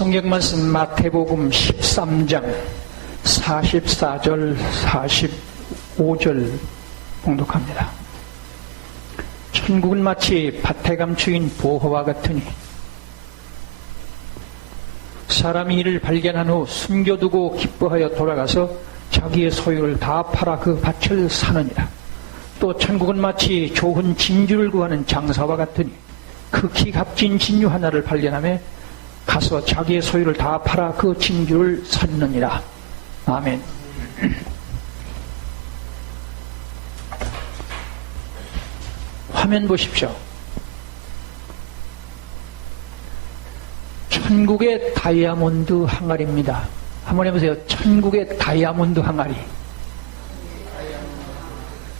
성경 말씀 마태복음 13장 44절 45절 봉독합니다. 천국은 마치 밭에 감추인 보화와 같으니 사람이 이를 발견한 후 숨겨두고 기뻐하여 돌아가서 자기의 소유를 다 팔아 그 밭을 사느니라. 또 천국은 마치 좋은 진주를 구하는 장사와 같으니 극히 값진 진주 하나를 발견하며 가서 자기의 소유를 다 팔아 그 진주를 샀느니라. 아멘. 화면 보십시오. 천국의 다이아몬드 항아리입니다. 한번 해보세요. 천국의 다이아몬드 항아리.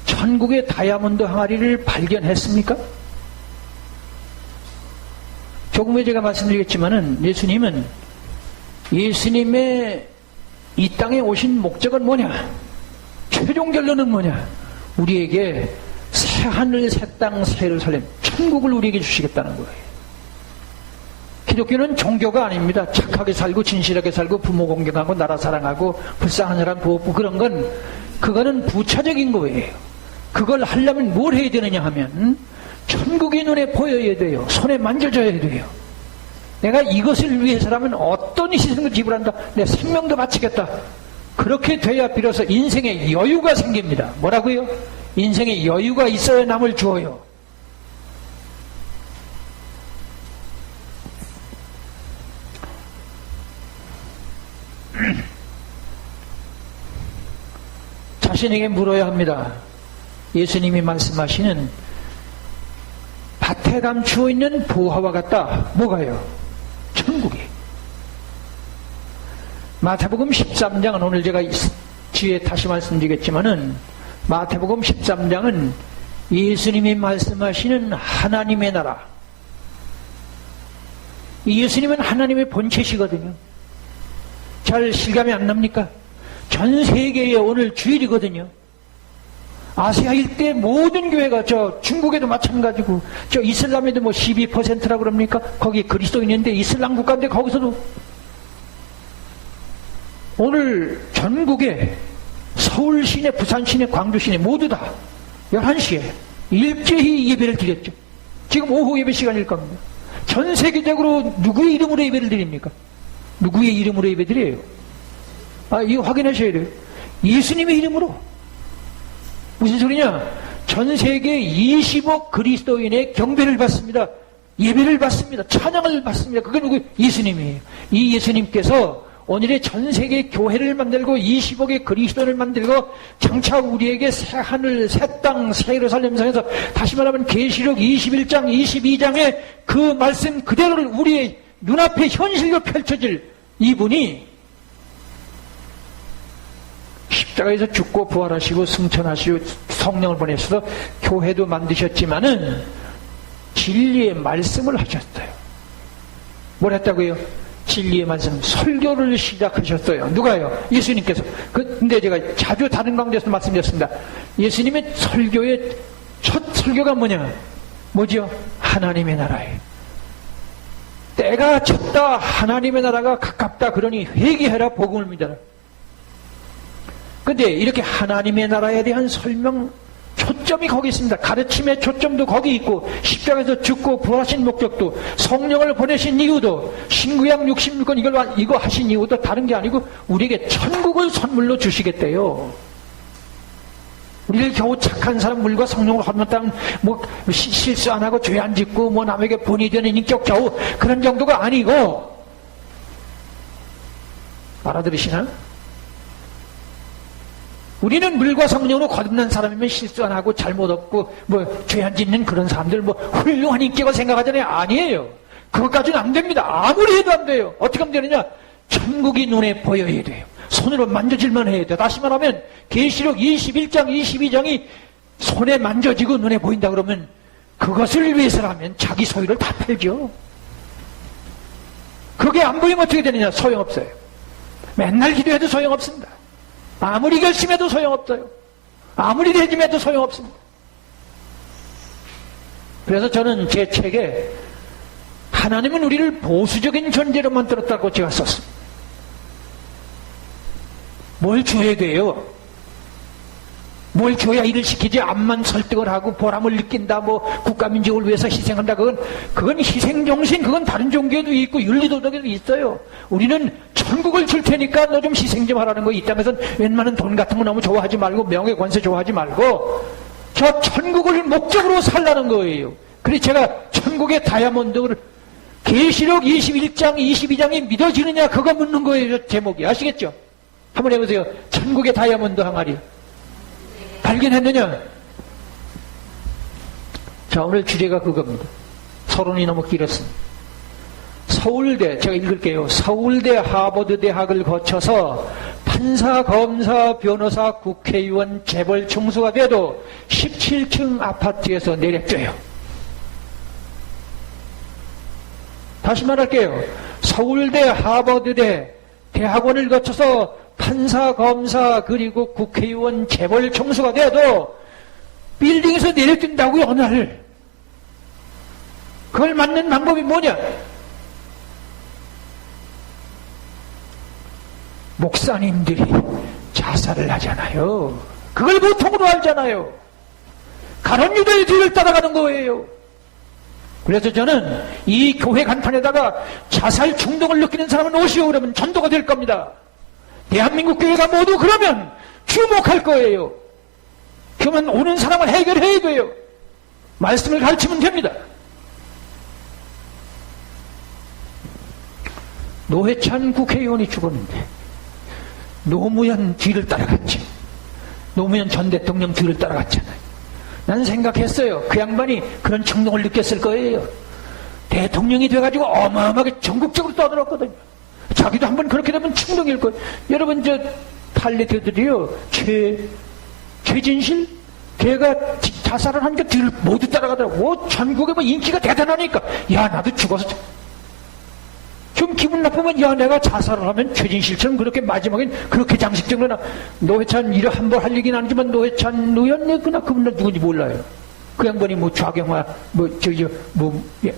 천국의 다이아몬드 항아리를 발견했습니까? 조금 후에 제가 말씀드리겠지만은 예수님의 이 땅에 오신 목적은 뭐냐? 최종 결론은 뭐냐? 우리에게 새 하늘, 새 땅, 새 예루살렘, 천국을 우리에게 주시겠다는 거예요. 기독교는 종교가 아닙니다. 착하게 살고 진실하게 살고 부모 공경하고 나라 사랑하고 불쌍한 사람 보호하고 그런 건 그거는 부차적인 거예요. 그걸 하려면 뭘 해야 되느냐 하면 천국이 눈에 보여야 돼요. 손에 만져져야 돼요. 내가 이것을 위해서라면 어떤 희생을 지불한다. 내 생명도 바치겠다. 그렇게 돼야 비로소 인생에 여유가 생깁니다. 뭐라고요? 인생에 여유가 있어야 남을 주어요. 자신에게 물어야 합니다. 예수님이 말씀하시는 밭에 감추어 있는 보화와 같다. 뭐가요? 천국이. 마태복음 13장은 오늘 제가 뒤에 다시 말씀드리겠지만은 마태복음 13장은 예수님이 말씀하시는 하나님의 나라. 예수님은 하나님의 본체시거든요. 잘 실감이 안 납니까? 전 세계에 오늘 주일이거든요. 아시아 일대 모든 교회가 중국에도 마찬가지고 이슬람에도 12%라고 그럽니까? 거기 그리스도인인데 이슬람 국가인데 거기서도 오늘 전국에 서울 시내, 부산 시내, 광주 시내 모두 다 11시에 일제히 예배를 드렸죠. 지금 오후 예배 시간일 겁니다. 전 세계적으로 누구의 이름으로 예배를 드립니까? 누구의 이름으로 예배 드려요? 이거 확인하셔야 돼요. 예수님의 이름으로. 무슨 소리냐? 전 세계 20억 그리스도인의 경배를 받습니다. 예배를 받습니다. 찬양을 받습니다. 그게 누구? 예수님이에요. 이 예수님께서 오늘의 전 세계 교회를 만들고 20억의 그리스도인을 만들고 장차 우리에게 새 하늘, 새 땅, 새 예루살렘 성에서 다시 말하면 계시록 21장, 22장의 그 말씀 그대로를 우리의 눈앞에 현실로 펼쳐질 이분이 십자가에서 죽고 부활하시고 승천하시고 성령을 보내셔서 교회도 만드셨지만은 진리의 말씀을 하셨어요. 뭘 했다고요? 진리의 말씀, 설교를 시작하셨어요. 누가요? 예수님께서. 근데 제가 자주 다른 강좌에서 말씀드렸습니다. 예수님의 설교의 첫 설교가 뭐냐? 뭐죠? 하나님의 나라예요. 때가 찼다. 하나님의 나라가 가깝다. 그러니 회개하라. 복음을 믿어라. 근데 이렇게 하나님의 나라에 대한 설명, 초점이 거기 있습니다. 가르침의 초점도 거기 있고 십자가에서 죽고 부활하신 목적도 성령을 보내신 이유도 신구약 66권 이거 하신 이유도 다른 게 아니고 우리에게 천국을 선물로 주시겠대요. 우리를 겨우 착한 사람 물과 성령을 허물다면 실수 안 하고 죄 안 짓고 남에게 본이 되는 인격 겨우 그런 정도가 아니고 알아들으시나? 우리는 물과 성령으로 거듭난 사람이면 실수 안 하고 잘못 없고 죄 안 짓는 그런 사람들 훌륭한 인격을 생각하잖아요. 아니에요. 그것까지는 안 됩니다. 아무리 해도 안 돼요. 어떻게 하면 되느냐? 천국이 눈에 보여야 돼요. 손으로 만져질만 해야 돼요. 다시 말하면 계시록 21장 22장이 손에 만져지고 눈에 보인다 그러면 그것을 위해서라면 자기 소유를 다 팔죠. 그게 안 보이면 어떻게 되느냐? 소용없어요. 맨날 기도해도 소용없습니다. 아무리 결심해도 소용없어요. 아무리 대짐해도 소용없습니다. 그래서 저는 제 책에 하나님은 우리를 보수적인 존재로 만들었다고 제가 썼습니다. 뭘 줘야 돼요? 뭘 줘야 일을 시키지? 암만 설득을 하고 보람을 느낀다, 뭐 국가민족을 위해서 희생한다, 그건 희생정신, 그건 다른 종교에도 있고 윤리도덕에도 있어요. 우리는 천국을 줄 테니까 너 좀 희생 좀 하라는 거. 이 땅에선 웬만한 돈 같은 거 너무 좋아하지 말고, 명예 권세 좋아하지 말고 저 천국을 목적으로 살라는 거예요. 그래서 제가 천국의 다이아몬드를 계시록 21장 22장이 믿어지느냐 그거 묻는 거예요. 제목이 아시겠죠? 한번 해보세요. 천국의 다이아몬드 항아리 발견했느냐? 자, 오늘 주제가 그겁니다. 서론이 너무 길었습니다. 서울대, 제가 읽을게요. 서울대 하버드 대학을 거쳐서 판사, 검사, 변호사, 국회의원, 재벌 총수가 돼도 17층 아파트에서 내렸대요. 다시 말할게요. 서울대, 하버드대, 대학원을 거쳐서 판사, 검사, 그리고 국회의원, 재벌 총수가 돼도 빌딩에서 내려뛴다고요, 어느 날. 그걸 맞는 방법이 뭐냐? 목사님들이 자살을 하잖아요. 그걸 보통으로 알잖아요. 가론유다의 뒤를 따라가는 거예요. 그래서 저는 이 교회 간판에다가 자살 충동을 느끼는 사람은 오시오 그러면 전도가 될 겁니다. 대한민국 교회가 모두 그러면 주목할 거예요. 그러면 오는 사람을 해결해야 돼요. 말씀을 가르치면 됩니다. 노회찬 국회의원이 죽었는데 노무현 뒤를 따라갔지. 노무현 전 대통령 뒤를 따라갔잖아요. 난 생각했어요. 그 양반이 그런 충동을 느꼈을 거예요. 대통령이 돼가지고 어마어마하게 전국적으로 떠들었거든요. 자기도 한번 그렇게 되면 충동일 거예요. 여러분, 저 팔레트들이요, 최진실? 걔가 자살을 하니까 뒤를 모두 따라가더라고. 전국에 뭐 인기가 대단하니까. 야, 나도 죽어서. 좀 기분 나쁘면, 야, 내가 자살을 하면 최진실처럼 그렇게 마지막엔 그렇게 장식적으로 노회찬 일을 한 번 할 얘기는 아니지만 노회찬 의원이구나. 그분 누군지 몰라요. 그 양반이 뭐 좌경화,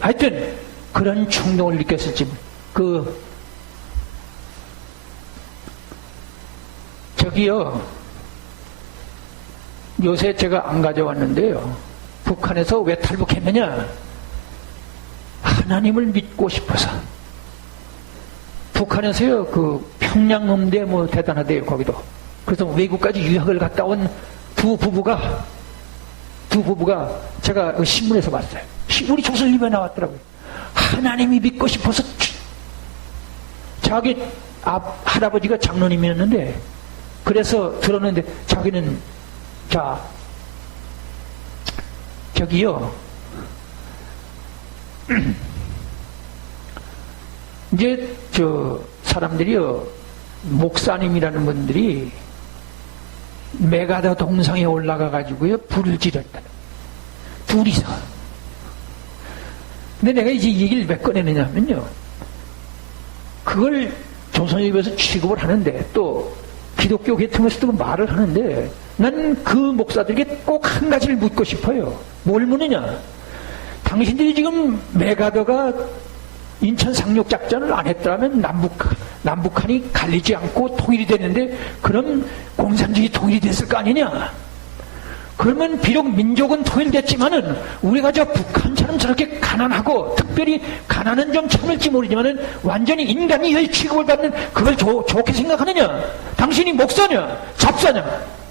하여튼 그런 충동을 느꼈을지. 저기요, 요새 제가 안 가져왔는데요. 북한에서 왜 탈북했느냐? 하나님을 믿고 싶어서. 북한에서요, 그 평양음대 뭐 대단하대요, 거기도. 그래서 외국까지 유학을 갔다 온 두 부부가 제가 신문에서 봤어요. 우리 조선일보에 나왔더라고요. 하나님이 믿고 싶어서. 자기 할아버지가 장로님이었는데, 그래서 들었는데, 자기는, 저기요, 이제, 사람들이요, 목사님이라는 분들이 메가더 동상에 올라가가지고요, 불을 지렸다. 둘이서. 근데 내가 이제 이 얘기를 왜 꺼내느냐면요, 그걸 조선일보에서 취급을 하는데, 또, 기독교 계통에서도 말을 하는데, 난 그 목사들에게 꼭 한 가지를 묻고 싶어요. 뭘 묻느냐? 당신들이 지금 메가더가 인천 상륙작전을 안 했더라면 남북한이 갈리지 않고 통일이 됐는데, 그럼 공산주의 통일이 됐을 거 아니냐? 그러면 비록 민족은 통일됐지만은 우리가 저 북한처럼 저렇게 가난하고, 특별히 가난은 좀 참을지 모르지만은 완전히 인간이 취급을 받는 그걸 좋게 생각하느냐? 당신이 목사냐? 잡사냐?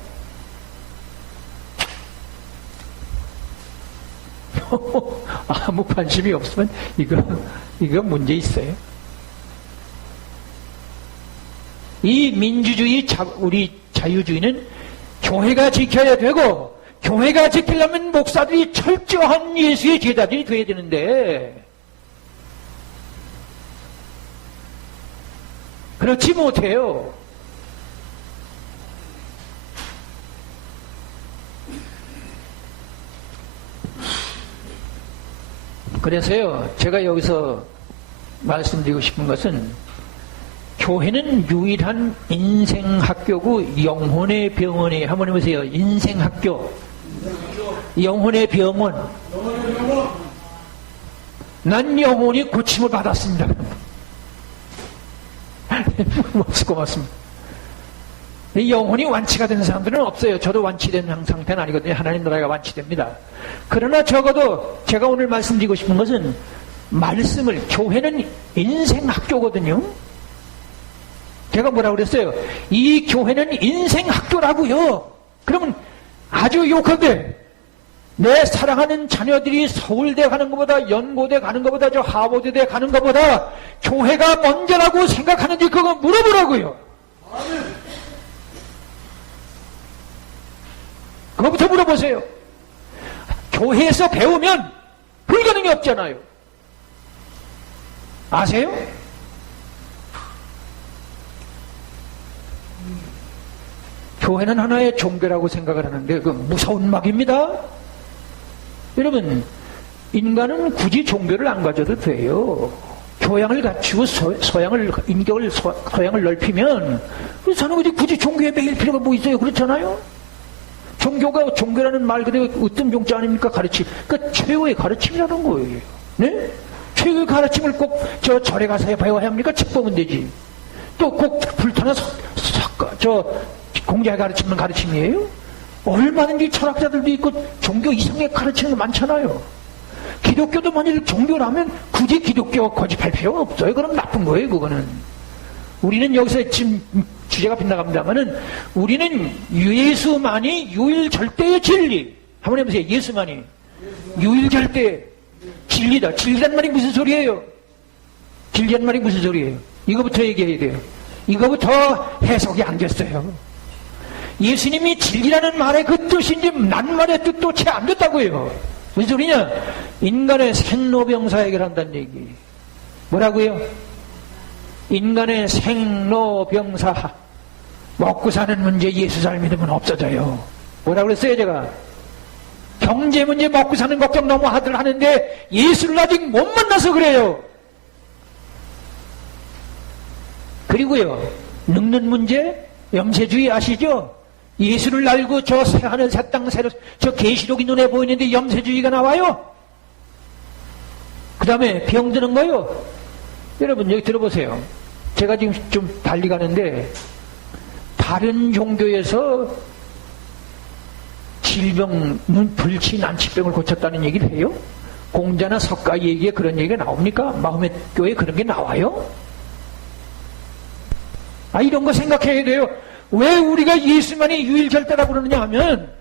아무 관심이 없으면 이거 문제 있어요. 이 민주주의, 우리 자유주의는 교회가 지켜야 되고, 교회가 지키려면 목사들이 철저한 예수의 제자들이 돼야 되는데, 그렇지 못해요. 그래서요, 제가 여기서 말씀드리고 싶은 것은, 교회는 유일한 인생학교고 영혼의 병원이에요. 한번 해보세요. 인생학교. 영혼의 병원. 난 영혼이 고침을 받았습니다. 고맙습니다. 영혼이 완치가 되는 사람들은 없어요. 저도 완치된 상태는 아니거든요. 하나님 나라가 완치됩니다. 그러나 적어도 제가 오늘 말씀드리고 싶은 것은 말씀을, 교회는 인생학교거든요. 제가 뭐라고 그랬어요? 이 교회는 인생학교라고요. 그러면 아주 욕하게 내 사랑하는 자녀들이 서울대 가는 것보다, 연고대 가는 것보다, 저 하버드대 가는 것보다 교회가 먼저라고 생각하는지 그거 물어보라고요. 그거부터 물어보세요. 교회에서 배우면 불가능이 없잖아요. 아세요? 교회는 하나의 종교라고 생각을 하는데 그 무서운 막입니다. 여러분, 인간은 굳이 종교를 안 가져도 돼요. 교양을 갖추고 인격을 소양을 넓히면 저는 굳이 종교에 매일 필요가 뭐 있어요? 그렇잖아요. 종교라는 말 그대로 으뜸 종자 아닙니까? 가르침. 그러니까 최후의 가르침이라는 거예요. 네? 최후의 가르침을 꼭 절에 가서 배워야 합니까? 책 보면 되지. 또 꼭 불타는 공자의 가르침은 가르침이에요? 얼마든지 철학자들도 있고 종교 이상의 가르치는 거 많잖아요. 기독교도 만일 종교라면 굳이 기독교 고집할 필요가 없어요. 그럼 나쁜 거예요, 그거는. 우리는 여기서 지금 주제가 빗나갑니다만은 우리는 예수만이 유일절대의 진리. 한번 해보세요. 예수만이 유일절대의 진리다. 진리란 말이 무슨 소리예요? 진리란 말이 무슨 소리예요? 이거부터 얘기해야 돼요. 이거부터 해석이 안 됐어요. 예수님이 진리라는 말의 그 뜻인지 낱말의 뜻도 채 안 됐다고요. 무슨 소리냐? 인간의 생로병사 해결한다는 얘기. 뭐라고요? 인간의 생로병사. 먹고 사는 문제 예수 잘 믿으면 없어져요. 뭐라고 그랬어요 제가? 경제 문제 먹고 사는 걱정 너무 하는데 예수를 아직 못 만나서 그래요. 그리고요, 늙는 문제, 염세주의 아시죠? 예수를 알고 저 새하늘 새땅 새로 저 계시록이 눈에 보이는데 염세주의가 나와요. 그 다음에 병드는 거요. 여러분 여기 들어보세요. 제가 지금 좀 달리 가는데 다른 종교에서 질병, 불치, 난치병을 고쳤다는 얘기를 해요? 공자나 석가 얘기에 그런 얘기가 나옵니까? 마음의 교회에 그런 게 나와요? 이런 거 생각해야 돼요. 왜 우리가 예수만이 유일절대라고 그러느냐 하면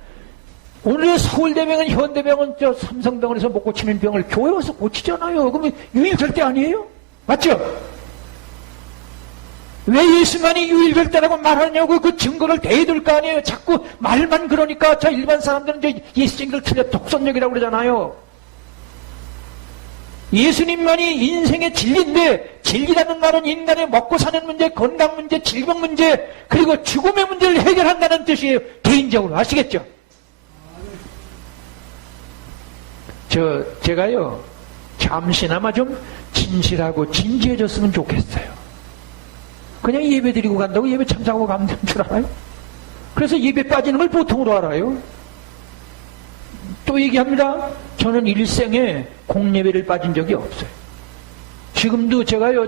오늘 서울대병원, 현대병원, 저 삼성병원에서 못 고치는 병을 교회 와서 고치잖아요. 그러면 유일절대 아니에요? 맞죠? 왜 예수만이 유일절대라고 말하냐고 그 증거를 대들 거 아니에요. 자꾸 말만 그러니까 저 일반 사람들은 저 예수 증거를 틀려 독선적이라고 그러잖아요. 예수님만이 인생의 진리인데 진리라는 말은 인간의 먹고 사는 문제, 건강 문제, 질병 문제 그리고 죽음의 문제를 해결한다는 뜻이에요. 개인적으로 아시겠죠? 제가요 잠시나마 좀 진실하고 진지해졌으면 좋겠어요. 그냥 예배 드리고 간다고 예배 참석하고 가면 되는 줄 알아요? 그래서 예배 빠지는 걸 보통으로 알아요. 또 얘기합니다. 저는 일생에 공예배를 빠진 적이 없어요. 지금도 제가요,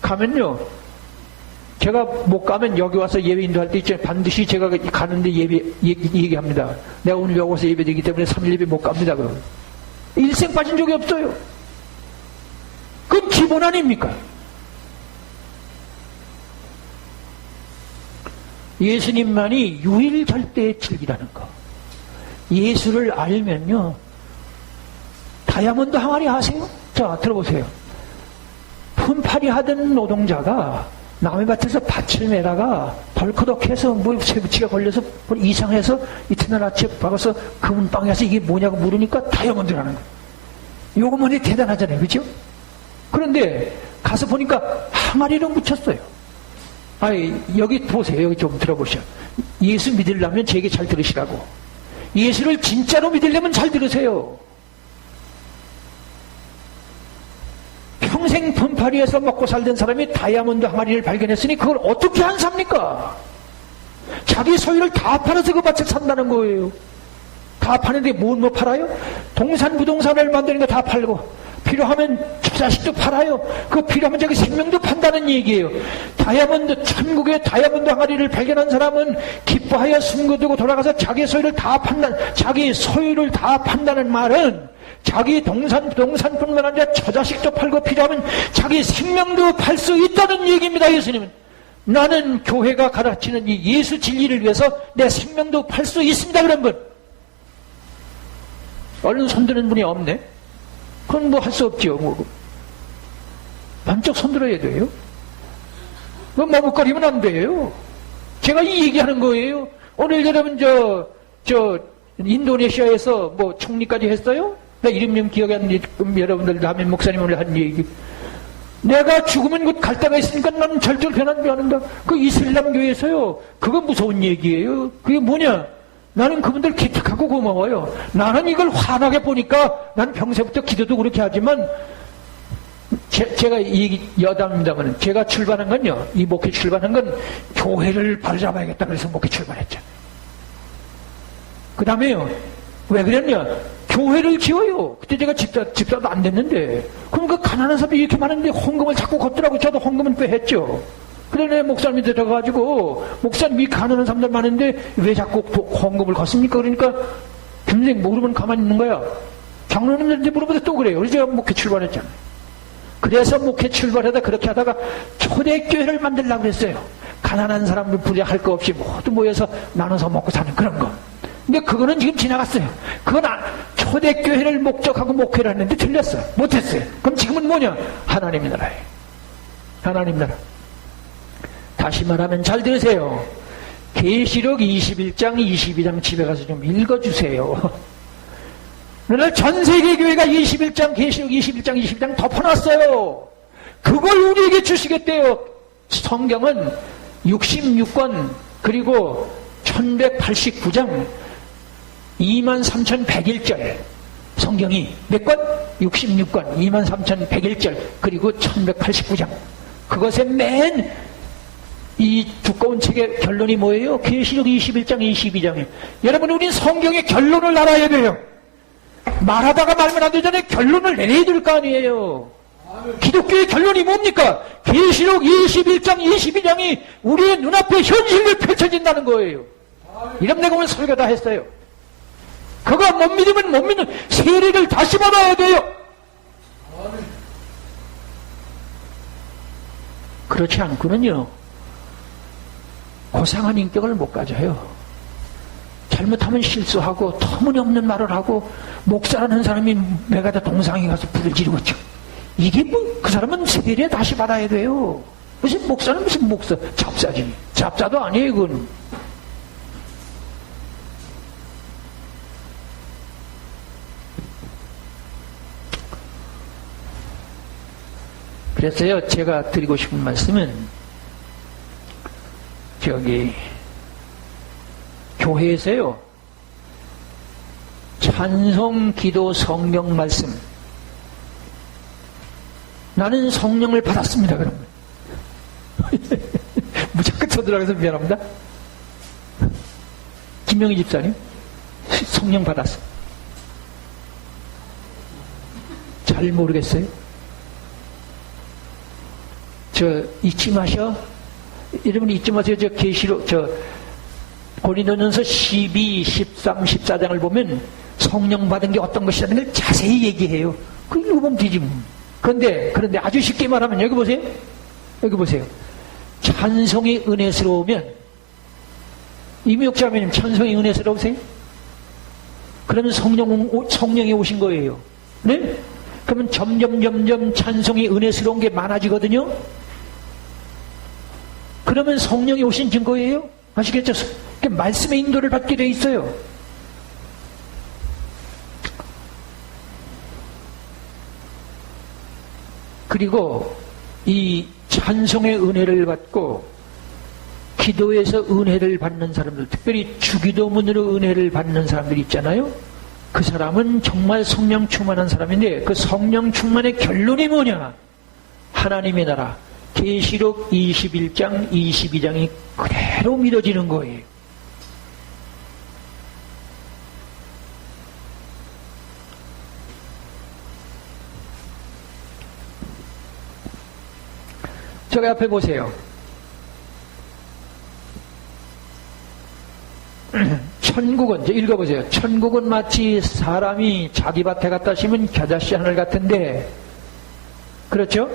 가면요, 제가 못 가면 여기 와서 예배 인도할 때 있잖아요. 반드시 제가 가는데 얘기합니다. 내가 오늘 여기 와서 예배 드리기 때문에 3일 예배 못 갑니다. 그럼. 일생 빠진 적이 없어요. 그건 기본 아닙니까? 예수님만이 유일절대의 진리라는 거. 예수를 알면요, 다이아몬드 항아리 아세요? 자, 들어보세요. 품팔이 하던 노동자가 남의 밭에서 밭을 매다가 덜커덕해서 뭐 쇠붙이가 걸려서 이상해서 이튿날 아침에 박아서 금은방에서 이게 뭐냐고 물으니까 다이아몬드라는 거예요. 요거만이 대단하잖아요. 그죠? 그런데 가서 보니까 항아리로 묻혔어요. 여기 보세요. 여기 좀 들어보셔. 예수 믿으려면 제 얘기 잘 들으시라고. 예수를 진짜로 믿으려면 잘 들으세요. 평생 품팔이에서 먹고 살던 사람이 다이아몬드 항아리를 발견했으니 그걸 어떻게 안 삽니까? 자기 소유를 다 팔아서 그 밭을 산다는 거예요. 다 파는데 뭐 팔아요? 동산 부동산을 만드는 거 다 팔고 필요하면 자식도 팔아요. 그 필요하면 자기 생명도 판다는 얘기예요. 다이아몬드, 천국의 다이아몬드 항아리를 발견한 사람은 기뻐하여 숨겨두고 돌아가서 자기 소유를 다 판단, 자기 소유를 다 판다는 말은 자기 동산뿐만 아니라 처자식도 팔고 필요하면 자기 생명도 팔 수 있다는 얘기입니다. 예수님은. 나는 교회가 가르치는 이 예수 진리를 위해서 내 생명도 팔 수 있습니다. 그런 분. 얼른 손드는 분이 없네. 그건 뭐 할 수 없죠. 뭐. 반쪽 손들어야 돼요. 뭐 머뭇거리면 안 돼요. 제가 이 얘기하는 거예요. 오늘 여러분 인도네시아에서 뭐 총리까지 했어요? 나 이름 좀 기억이 안 나는데 여러분들 남인 목사님 오늘 한 얘기. 내가 죽으면 곧 갈 데가 있으니까 나는 절대로 변하지 않는다. 그 이슬람 교회에서요. 그거 무서운 얘기예요. 그게 뭐냐? 나는 그분들 기특하고 고마워요. 나는 이걸 환하게 보니까 난 평소부터 기도도 그렇게 하지만 제가 이 여담입니다만 제가 출발한 건요. 이 목회 출발한 건 교회를 바로잡아야겠다 그래서 목회 출발했잖아요. 그 다음에요. 왜 그랬냐? 교회를 지어요. 그때 제가 집사도 안 됐는데. 그럼 그 가난한 사람이 이렇게 많은데 헌금을 자꾸 걷더라고요. 저도 헌금은 꽤 했죠. 그래, 내 목사님이 들어가가지고, 목사님이 가난한 사람들 많은데 왜 자꾸 헌금을 걷습니까? 그러니까, 평생 모르면 가만히 있는 거야. 장로님들한테 물어보다 또 그래요. 그래서 제가 목회 출발했잖아요. 그래서 목회 출발하다 그렇게 하다가 초대교회를 만들려고 그랬어요. 가난한 사람들 부자할 거 없이 모두 모여서 나눠서 먹고 사는 그런 거. 근데 그거는 지금 지나갔어요. 그건 초대교회를 목적하고 목회를 했는데 틀렸어요. 못했어요. 그럼 지금은 뭐냐? 하나님의 나라예요. 하나님 나라. 다시 말하면 잘 들으세요. 계시록 21장, 22장 집에 가서 좀 읽어주세요. 오늘 전 세계 교회가 21장, 계시록 21장, 22장 덮어놨어요. 그걸 우리에게 주시겠대요. 성경은 66권, 그리고 1189장, 23,101절. 성경이 몇 권? 66권, 23,101절, 그리고 1189장. 그것의 맨 이 두꺼운 책의 결론이 뭐예요? 계시록 21장, 22장이에요. 여러분, 우린 성경의 결론을 알아야 돼요. 말하다가 말면 안 되잖아요. 결론을 내려야 될 거 아니에요. 기독교의 결론이 뭡니까? 계시록 21장, 22장이 우리의 눈앞에 현실로 펼쳐진다는 거예요. 이런 내가 오늘 설교 다 했어요. 그거 못 믿으면 못 믿는 세례를 다시 받아야 돼요. 그렇지 않고는요, 고상한 인격을 못 가져요. 잘못하면 실수하고 터무니없는 말을 하고 목사라는 사람이 내가 다 동상에 가서 불을 지르고죠. 이게 뭐 그 사람은 세례 다시 받아야 돼요. 무슨 목사는 무슨 목사, 잡사지. 잡사도 아니에요. 그건. 그래서요, 제가 드리고 싶은 말씀은 교회에서요, 찬송, 기도, 성경 말씀. 나는 성령을 받았습니다, 그러면. 무조건 쳐들어가서 미안합니다. 김명희 집사님, 성령 받았어. 잘 모르겠어요. 잊지 마셔. 여러분 잊지 마세요. 계시록, 고린도전서 12, 13, 14장을 보면 성령 받은 게 어떤 것이라는 걸 자세히 얘기해요. 그 읽어보면 되지 뭐. 그런데 아주 쉽게 말하면 여기 보세요. 여기 보세요. 찬송이 은혜스러우면, 이미옥자매님 찬송이 은혜스러우세요? 그러면 성령이 오신 거예요. 네? 그러면 점점 찬송이 은혜스러운 게 많아지거든요. 그러면 성령이 오신 증거예요? 아시겠죠? 말씀의 인도를 받게 돼 있어요. 그리고 이 찬송의 은혜를 받고 기도에서 은혜를 받는 사람들, 특별히 주기도문으로 은혜를 받는 사람들 있잖아요. 그 사람은 정말 성령 충만한 사람인데, 그 성령 충만의 결론이 뭐냐? 하나님의 나라, 계시록 21장, 22장이 그대로 믿어지는 거예요. 저기 앞에 보세요. 천국은, 이제 읽어보세요. 천국은 마치 사람이 자기 밭에 갖다 심은 겨자씨 하늘 같은데, 그렇죠?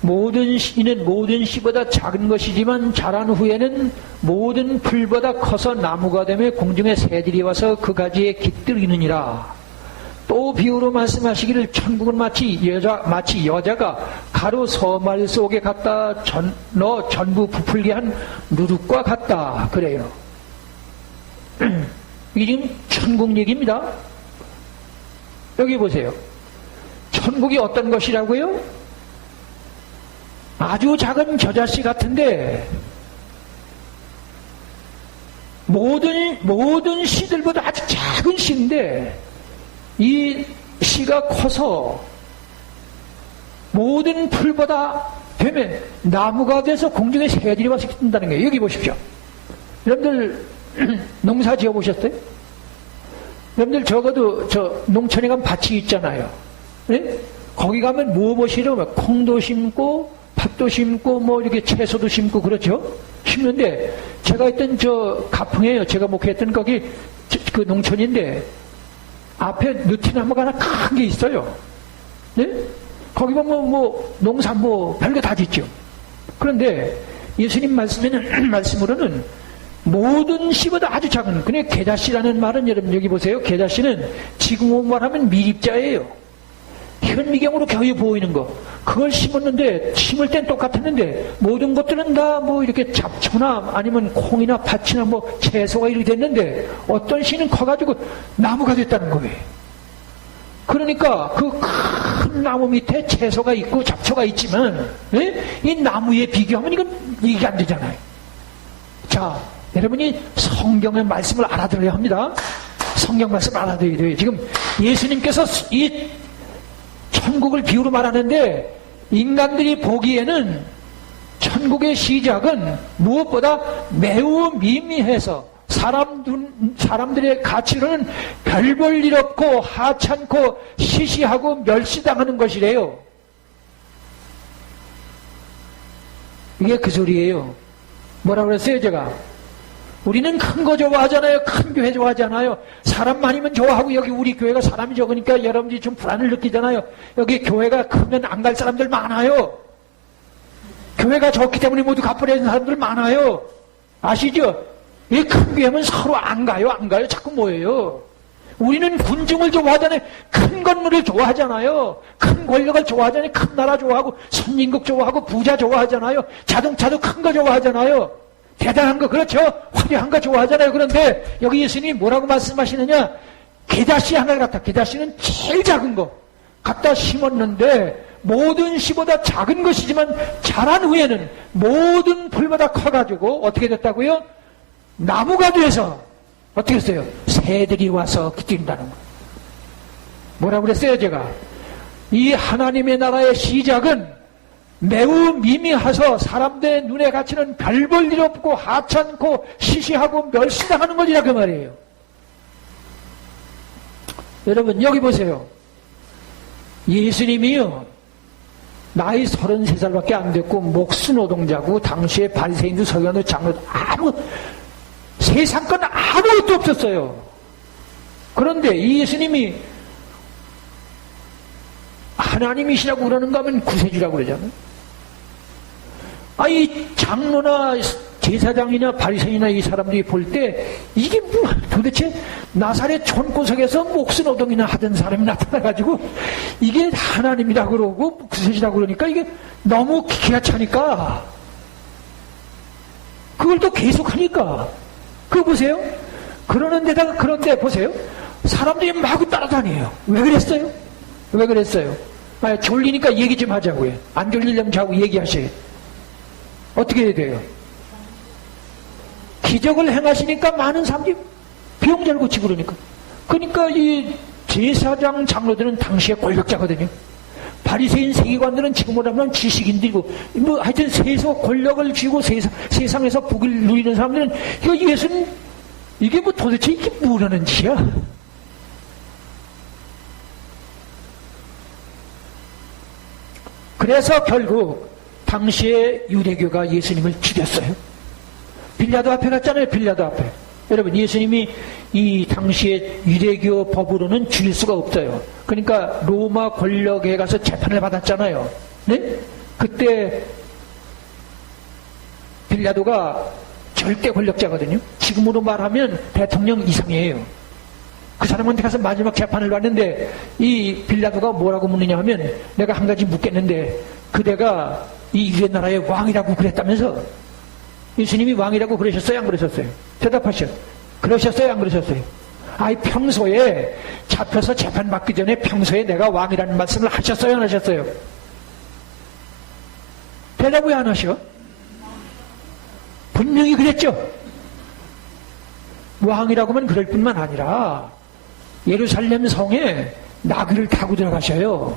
모든 씨는 모든 씨보다 작은 것이지만 자란 후에는 모든 풀보다 커서 나무가 되며 공중의 새들이 와서 그 가지에 깃들이느니라. 또 비유로 말씀하시기를 천국은 마치 여자가 가루 서말 속에 갖다 넣어 전부 부풀게 한 누룩과 같다. 그래요. 이게 지금 천국 얘기입니다. 여기 보세요. 천국이 어떤 것이라고요? 아주 작은 겨자씨 같은데 모든 씨들보다 아주 작은 씨인데 이 씨가 커서 모든 풀보다 되면 나무가 돼서 공중에 새들이 와서 깃든다는 거예요. 여기 보십시오. 여러분들 농사 지어 보셨어요? 여러분들 적어도 저 농촌에 가면 밭이 있잖아요. 네? 거기 가면 뭐 보시려면 콩도 심고 팥도 심고 뭐 이렇게 채소도 심고 그렇죠? 심는데 제가 있던 저 가풍이에요. 제가 목회했던 거기 그 농촌인데 앞에 느티나무가 하나 큰 게 있어요. 네? 거기 보면 뭐 농산뭐 별거 다 짓죠. 그런데 예수님 말씀으로는 모든 씨보다 아주 작은, 그냥 겨자씨라는 말은 여러분 여기 보세요. 겨자씨는 지금 말하면 미립자예요. 현미경으로 겨우 보이는 거. 그걸 심었는데, 심을 땐 똑같았는데, 모든 것들은 다 뭐 이렇게 잡초나 아니면 콩이나 팥이나 뭐 채소가 이렇게 됐는데, 어떤 씨는 커가지고 나무가 됐다는 거예요. 그러니까 그 큰 나무 밑에 채소가 있고 잡초가 있지만, 예? 이 나무에 비교하면 이건 이게 안 되잖아요. 자, 여러분이 성경의 말씀을 알아들어야 합니다. 성경 말씀을 알아들어야 돼요. 지금 예수님께서 이 천국을 비유로 말하는데 인간들이 보기에는 천국의 시작은 무엇보다 매우 미미해서 사람들의 가치로는 별 볼 일 없고 하찮고 시시하고 멸시당하는 것이래요. 이게 그 소리예요. 뭐라 그랬어요 제가? 우리는 큰 거 좋아하잖아요. 큰 교회 좋아하잖아요. 사람 많으면 좋아하고 여기 우리 교회가 사람이 적으니까 여러분들이 좀 불안을 느끼잖아요. 여기 교회가 크면 안 갈 사람들 많아요. 교회가 적기 때문에 모두 갚으려는 사람들 많아요. 아시죠? 이 큰 교회면 서로 안 가요. 자꾸 뭐예요? 우리는 군중을 좋아하잖아요. 큰 건물을 좋아하잖아요. 큰 권력을 좋아하잖아요. 큰 나라 좋아하고 선진국 좋아하고 부자 좋아하잖아요. 자동차도 큰 거 좋아하잖아요. 대단한 거, 그렇죠? 화려한 거 좋아하잖아요. 그런데 여기 예수님이 뭐라고 말씀하시느냐? 겨자씨 하나 갖다, 겨자씨는 제일 작은 거 갖다 심었는데 모든 씨보다 작은 것이지만 자란 후에는 모든 풀보다 커가지고 어떻게 됐다고요? 나무가 돼서 어떻게 했어요? 새들이 와서 깃든다는 거. 뭐라고 그랬어요 제가? 이 하나님의 나라의 시작은 매우 미미해서 사람들의 눈에 갇히는 별 볼 일 없고 하찮고 시시하고 멸시당하는 것이라 그 말이에요. 여러분 여기 보세요. 예수님이요 나이 33살밖에 안 됐고 목수노동자고 당시에 바리새인도 서기관도 장로도 세상 건 아무것도 없었어요. 그런데 이 예수님이 하나님이시라고 그러는가 하면 구세주라고 그러잖아요. 이 장로나 제사장이나 바리새인이나 이 사람들이 볼 때 이게 뭐 도대체 나사렛 촌구석에서 목수노동이나 하던 사람이 나타나가지고 이게 하나님이라고 그러고 구세주라고 그러니까 이게 너무 기가 차니까 그걸 또 계속하니까 그거 보세요. 그런데 보세요. 사람들이 마구 따라다녀요. 왜 그랬어요? 왜 그랬어요? 졸리니까 얘기 좀 하자고요. 안 졸리려면 자고 얘기하세요. 어떻게 해야 돼요? 기적을 행하시니까 많은 사람들이 병 잘 고치고 그러니까 이 제사장 장로들은 당시에 권력자거든요. 바리새인 세계관들은 지금으로 하면 지식인들이고 뭐 하여튼 세서 권력을 쥐고 세상에서 복을 누리는 사람들은 이거 예수는 이게 뭐 도대체 이게 뭐라는 짓이야? 그래서 결국 당시에 유대교가 예수님을 죽였어요. 빌라도 앞에 갔잖아요. 빌라도 앞에. 여러분, 예수님이 이 당시에 유대교 법으로는 죽일 수가 없어요. 그러니까 로마 권력에 가서 재판을 받았잖아요. 네? 그때 빌라도가 절대 권력자거든요. 지금으로 말하면 대통령 이상이에요. 그 사람한테 가서 마지막 재판을 받는데 이 빌라도가 뭐라고 묻느냐 하면 내가 한 가지 묻겠는데 그대가 이 유대 나라의 왕이라고 그랬다면서? 예수님이 왕이라고 그러셨어요? 안 그러셨어요? 대답하셔. 그러셨어요? 안 그러셨어요? 아이, 평소에 잡혀서 재판받기 전에 평소에 내가 왕이라는 말씀을 하셨어요? 안 하셨어요? 대답 왜 안 하셔? 분명히 그랬죠? 왕이라고만 그럴 뿐만 아니라 예루살렘 성에 나귀를 타고 들어가셔요.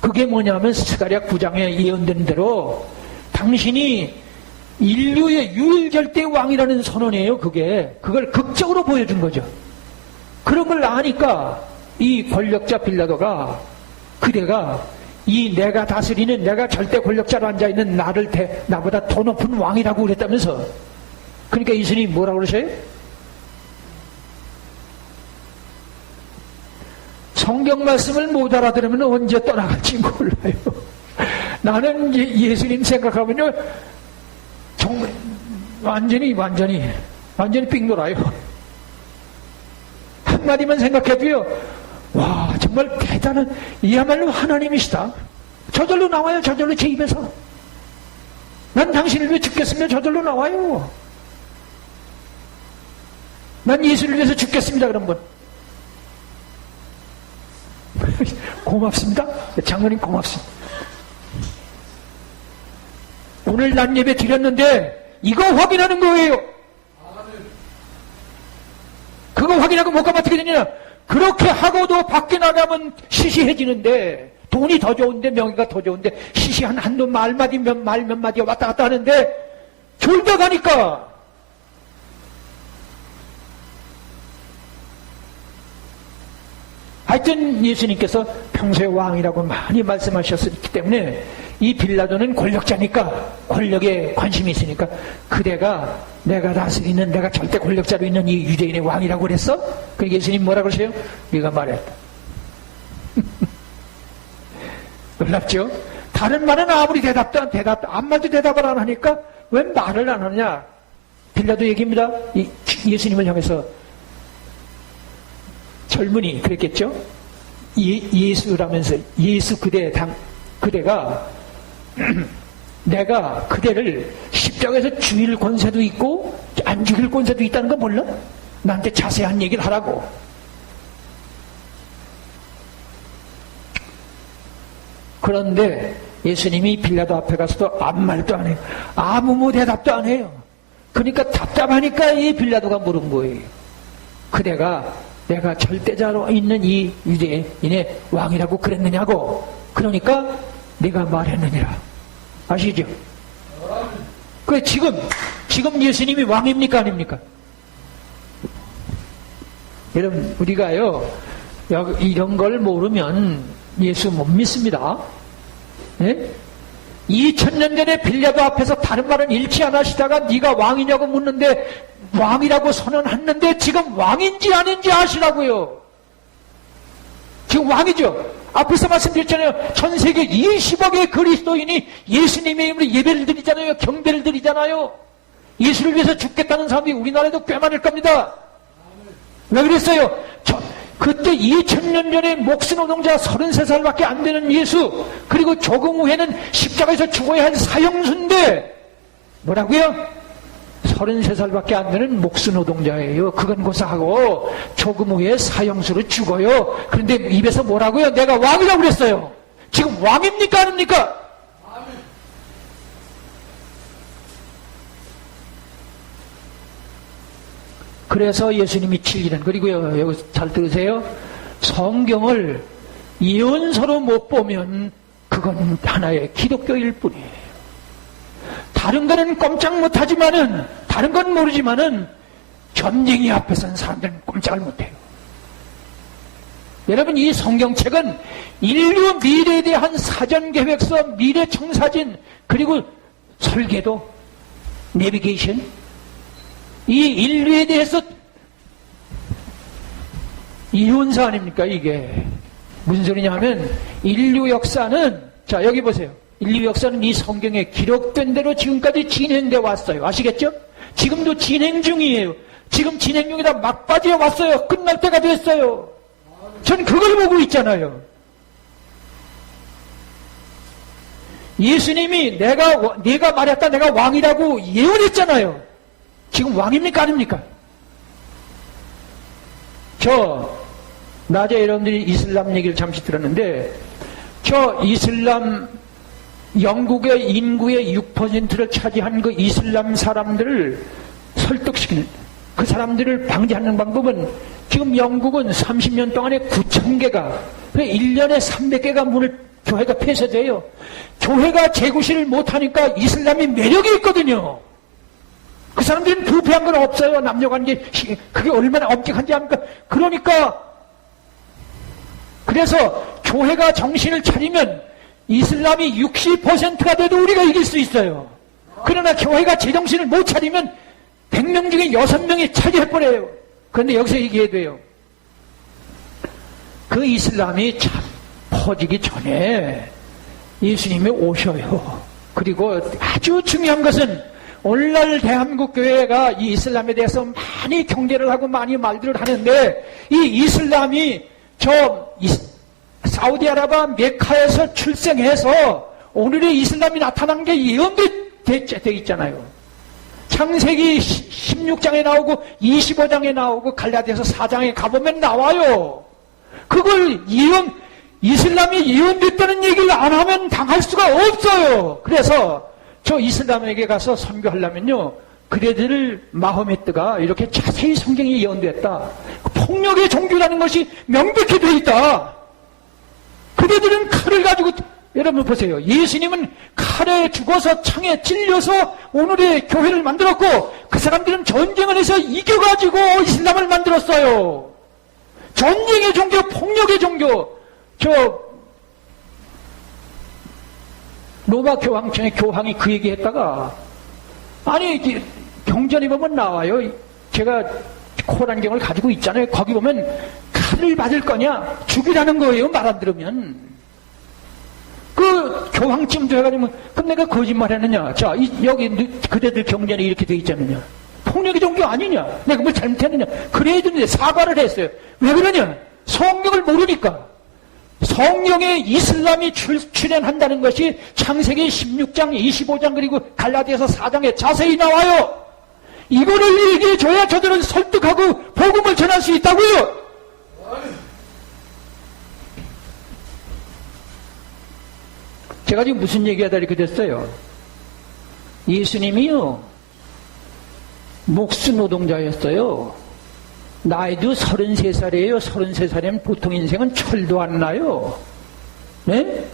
그게 뭐냐면 스가랴 9장에 예언된 대로 당신이 인류의 유일절대 왕이라는 선언이에요. 그걸 극적으로 보여준 거죠. 그런 걸 아니까 이 권력자 빌라도가 그대가 이 내가 다스리는 내가 절대 권력자로 앉아있는 나보다 더 높은 왕이라고 그랬다면서. 그러니까 예수님이 뭐라고 그러셔요? 성경 말씀을 못 알아들으면 언제 떠나갈지 몰라요. 나는 예수님 생각하면요 정말 완전히 삥 돌아요. 한마디만 생각해도요, 와, 정말 대단한, 이야말로 하나님이시다. 저절로 나와요. 저절로 제 입에서. 난 당신을 위해 죽겠으면 저절로 나와요. 난 예수를 위해서 죽겠습니다. 그런 분. 고맙습니다. 장로님 고맙습니다. 오늘 난 예배 드렸는데 이거 확인하는 거예요. 그거 확인하고 못 가면 어떻게 되냐? 그렇게 하고도 밖에 나가면 시시해지는데 돈이 더 좋은데 명예가 더 좋은데 시시한 한두 말 몇 마디 왔다 갔다 하는데 졸다 가니까 하여튼 예수님께서 평소에 왕이라고 많이 말씀하셨기 때문에 이 빌라도는 권력자니까 권력에 관심이 있으니까 그대가 내가 다스리는 내가 절대 권력자로 있는 이 유대인의 왕이라고 그랬어? 그러니까 예수님 뭐라고 그러세요? 네가 말했다. 놀랍죠? 다른 말은 아무리 아무 말도 대답을 안 하니까 왜 말을 안 하느냐? 빌라도 얘기입니다. 예수님을 향해서 젊은이 그랬겠죠? 예수라면서 예수 그대가 내가 그대를 십자가에서 죽일 권세도 있고 안 죽일 권세도 있다는 거 몰라? 나한테 자세한 얘기를 하라고. 그런데 예수님이 빌라도 앞에 가서도 아무 말도 안 해요. 아무 대답도 안 해요. 그러니까 답답하니까 이 빌라도가 물은 거예요. 그대가 내가 절대자로 있는 이 유대인의 왕이라고 그랬느냐고. 그러니까 네가 말했느니라. 아시죠? 그래, 지금 예수님이 왕입니까? 아닙니까? 여러분, 우리가요, 이런 걸 모르면 예수 못 믿습니다. 네? 2000년 전에 빌라도 앞에서 다른 말은 잃지 않으시다가 네가 왕이냐고 묻는데 왕이라고 선언했는데 지금 왕인지 아닌지 아시라고요. 지금 왕이죠. 앞에서 말씀드렸잖아요. 전 세계 20억의 그리스도인이 예수님의 이름으로 예배를 드리잖아요. 경배를 드리잖아요. 예수를 위해서 죽겠다는 사람이 우리나라에도 꽤 많을 겁니다. 왜 그랬어요? 그때 2000년 전에 목수노동자 33살밖에 안 되는 예수, 그리고 조금 후에는 십자가에서 죽어야 할 사형수인데 뭐라고요? 33살밖에 안 되는 목수노동자예요. 그건 고사하고 조금 후에 사형수로 죽어요. 그런데 입에서 뭐라고요? 내가 왕이라고 그랬어요. 지금 왕입니까? 아닙니까? 그래서 예수님이 7일은, 그리고요, 여기 잘 들으세요. 성경을 예언서로 못 보면 그건 하나의 기독교일 뿐이에요. 다른 거는 꼼짝 못하지만은, 다른 건 모르지만은, 점쟁이 앞에 선 사람들은 꼼짝을 못해요. 여러분, 이 성경책은 인류 미래에 대한 사전계획서, 미래청사진, 그리고 설계도, 내비게이션, 이 인류에 대해서 이혼사 아닙니까, 이게? 무슨 소리냐 하면, 인류 역사는, 자, 여기 보세요. 인류 역사는 이 성경에 기록된 대로 지금까지 진행되어 왔어요. 아시겠죠? 지금도 진행 중이에요. 지금 진행 중이다 막바지에 왔어요. 끝날 때가 됐어요. 전 그걸 보고 있잖아요. 예수님이 내가 말했다, 내가 왕이라고 예언했잖아요. 지금 왕입니까, 아닙니까? 낮에 여러분들이 이슬람 얘기를 잠시 들었는데, 이슬람, 영국의 인구의 6%를 차지한 그 이슬람 사람들을 설득시키는, 그 사람들을 방지하는 방법은, 지금 영국은 30년 동안에 9,000개가, 1년에 300개가 교회가 폐쇄돼요. 교회가 재구실을 못하니까 이슬람이 매력이 있거든요. 그 사람들은 부패한 건 없어요. 남녀관계, 그게 얼마나 엄격한지 압니까? 그래서 교회가 정신을 차리면 이슬람이 60%가 돼도 우리가 이길 수 있어요. 그러나 교회가 제정신을 못 차리면 100명 중에 6명이 차지해버려요. 그런데 여기서 얘기해야 돼요. 그 이슬람이 참 퍼지기 전에 예수님이 오셔요. 그리고 아주 중요한 것은 오늘날 대한민국 교회가 이 이슬람에 대해서 많이 경계를 하고 많이 말들을 하는데, 이 이슬람이 사우디아라비아 메카에서 출생해서 오늘의 이슬람이 나타난 게 예언되어 있잖아요. 창세기 16장에 나오고 25장에 나오고 갈라디아서 4장에 가보면 나와요. 그걸 이슬람이 예언됐다는 얘기를 안 하면 당할 수가 없어요. 그래서 이슬람에게 가서 선교하려면요, 그대들 마호메트가 이렇게 자세히 성경이 예언됐다. 폭력의 종교라는 것이 명백히 되어 있다. 그대들은 칼을 가지고, 여러분 보세요. 예수님은 칼에 죽어서 창에 찔려서 오늘의 교회를 만들었고, 그 사람들은 전쟁을 해서 이겨가지고 이슬람을 만들었어요. 전쟁의 종교, 폭력의 종교. 로마 교황청의 교황이 그 얘기 했다가, 아니, 경전에 보면 나와요. 제가 코란경을 가지고 있잖아요. 거기 보면 칼을 받을 거냐? 죽이라는 거예요. 말 안 들으면. 그 교황쯤 돼가지고, 그럼 내가 거짓말 했느냐? 자, 여기 그대들 경전에 이렇게 돼 있잖느냐? 폭력의 종교 아니냐? 내가 뭘 잘못했느냐? 그래야 되는데 사과를 했어요. 왜 그러냐? 성경을 모르니까. 성경에 이슬람이 출현한다는 것이 창세기 16장, 25장, 그리고 갈라디아서 4장에 자세히 나와요. 이거를 얘기해줘야 저들은 설득하고 복음을 전할 수 있다고요. 제가 지금 무슨 얘기하다 이렇게 됐어요? 예수님이요, 목수 노동자였어요. 나이도 33살이에요. 33살이면 보통 인생은 철도 안 나요. 네?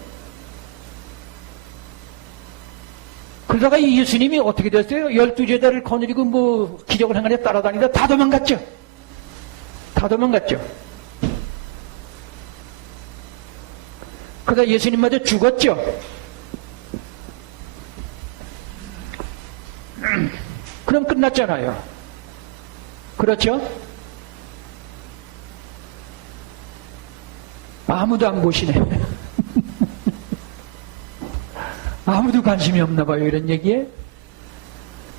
그러다가 이 예수님이 어떻게 됐어요? 12제자를 거느리고 기적을 행하려 따라다니다 다 도망갔죠. 다 도망갔죠. 그러다 예수님마저 죽었죠. 그럼 끝났잖아요. 그렇죠? 아무도 안 보시네. 아무도 관심이 없나 봐요, 이런 얘기에.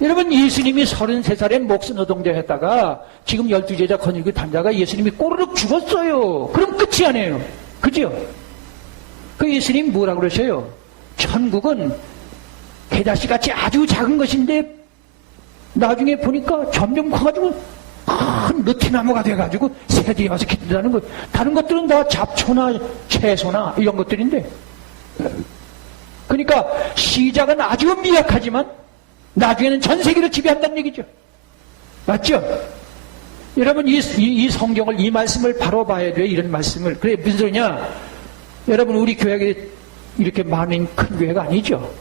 여러분, 예수님이 33살에 목수 노동자였다가 지금 12제자 거느리고 다니다가 예수님이 꼬르륵 죽었어요. 그럼 끝이 아니에요. 그죠? 그 예수님 뭐라 그러셔요? 천국은 개다시같이 아주 작은 것인데 나중에 보니까 점점 커가지고 큰 느티나무가 돼가지고 새들이 와서 기른다는 거. 다른 것들은 다 잡초나 채소나 이런 것들인데, 그러니까 시작은 아주 미약하지만 나중에는 전 세계를 지배한다는 얘기죠. 맞죠? 여러분, 이 성경을, 이 말씀을 바로 봐야 돼요. 이런 말씀을. 그래, 무슨 소리냐? 여러분, 우리 교회가 이렇게 많은 큰 교회가 아니죠.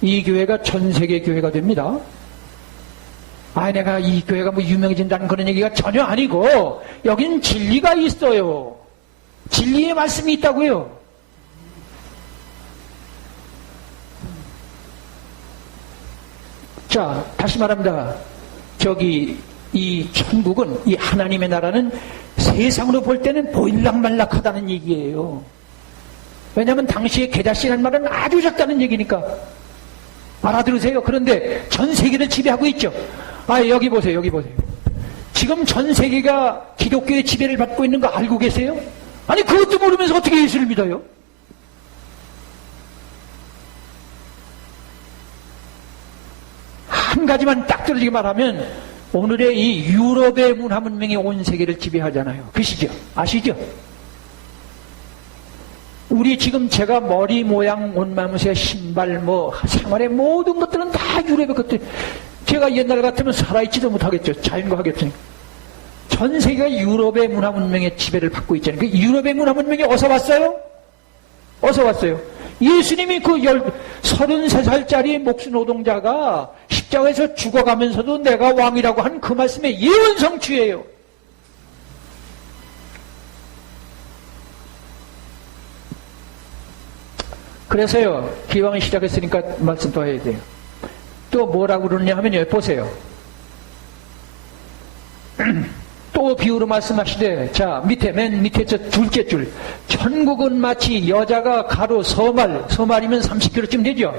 이 교회가 전 세계 교회가 됩니다. 내가 이 교회가 유명해진다는 그런 얘기가 전혀 아니고, 여긴 진리가 있어요. 진리의 말씀이 있다고요. 자, 다시 말합니다. 이 천국은, 이 하나님의 나라는 세상으로 볼 때는 보일락말락하다는 얘기예요. 왜냐하면 당시에 게다시라는 말은 아주 작다는 얘기니까. 알아들으세요. 그런데 전 세계를 지배하고 있죠. 여기 보세요. 여기 보세요. 지금 전 세계가 기독교의 지배를 받고 있는 거 알고 계세요? 아니, 그것도 모르면서 어떻게 예수를 믿어요? 한 가지만 딱 떨어지게 말하면, 오늘의 이 유럽의 문화 문명이 온 세계를 지배하잖아요. 그시죠? 아시죠? 우리 지금 제가 머리 모양, 옷마무새, 신발, 생활의 모든 것들은 다 유럽의 것들. 제가 옛날 같으면 살아있지도 못하겠죠. 자연과 하겠으니. 전 세계가 유럽의 문화 문명의 지배를 받고 있잖아요. 그 유럽의 문화 문명이 어디서 왔어요? 어디서 왔어요? 예수님이 그 33살짜리 목수노동자가 십자가에서 죽어가면서도 내가 왕이라고 한 그 말씀의 예언 성취예요. 그래서요, 기왕 시작했으니까 말씀 더 해야 돼요. 또 뭐라고 그러느냐 하면요, 보세요. 또 비유로 말씀하시되, 자, 맨 밑에 저 둘째 줄. 천국은 마치 여자가 가루 서말이면 30kg쯤 되죠?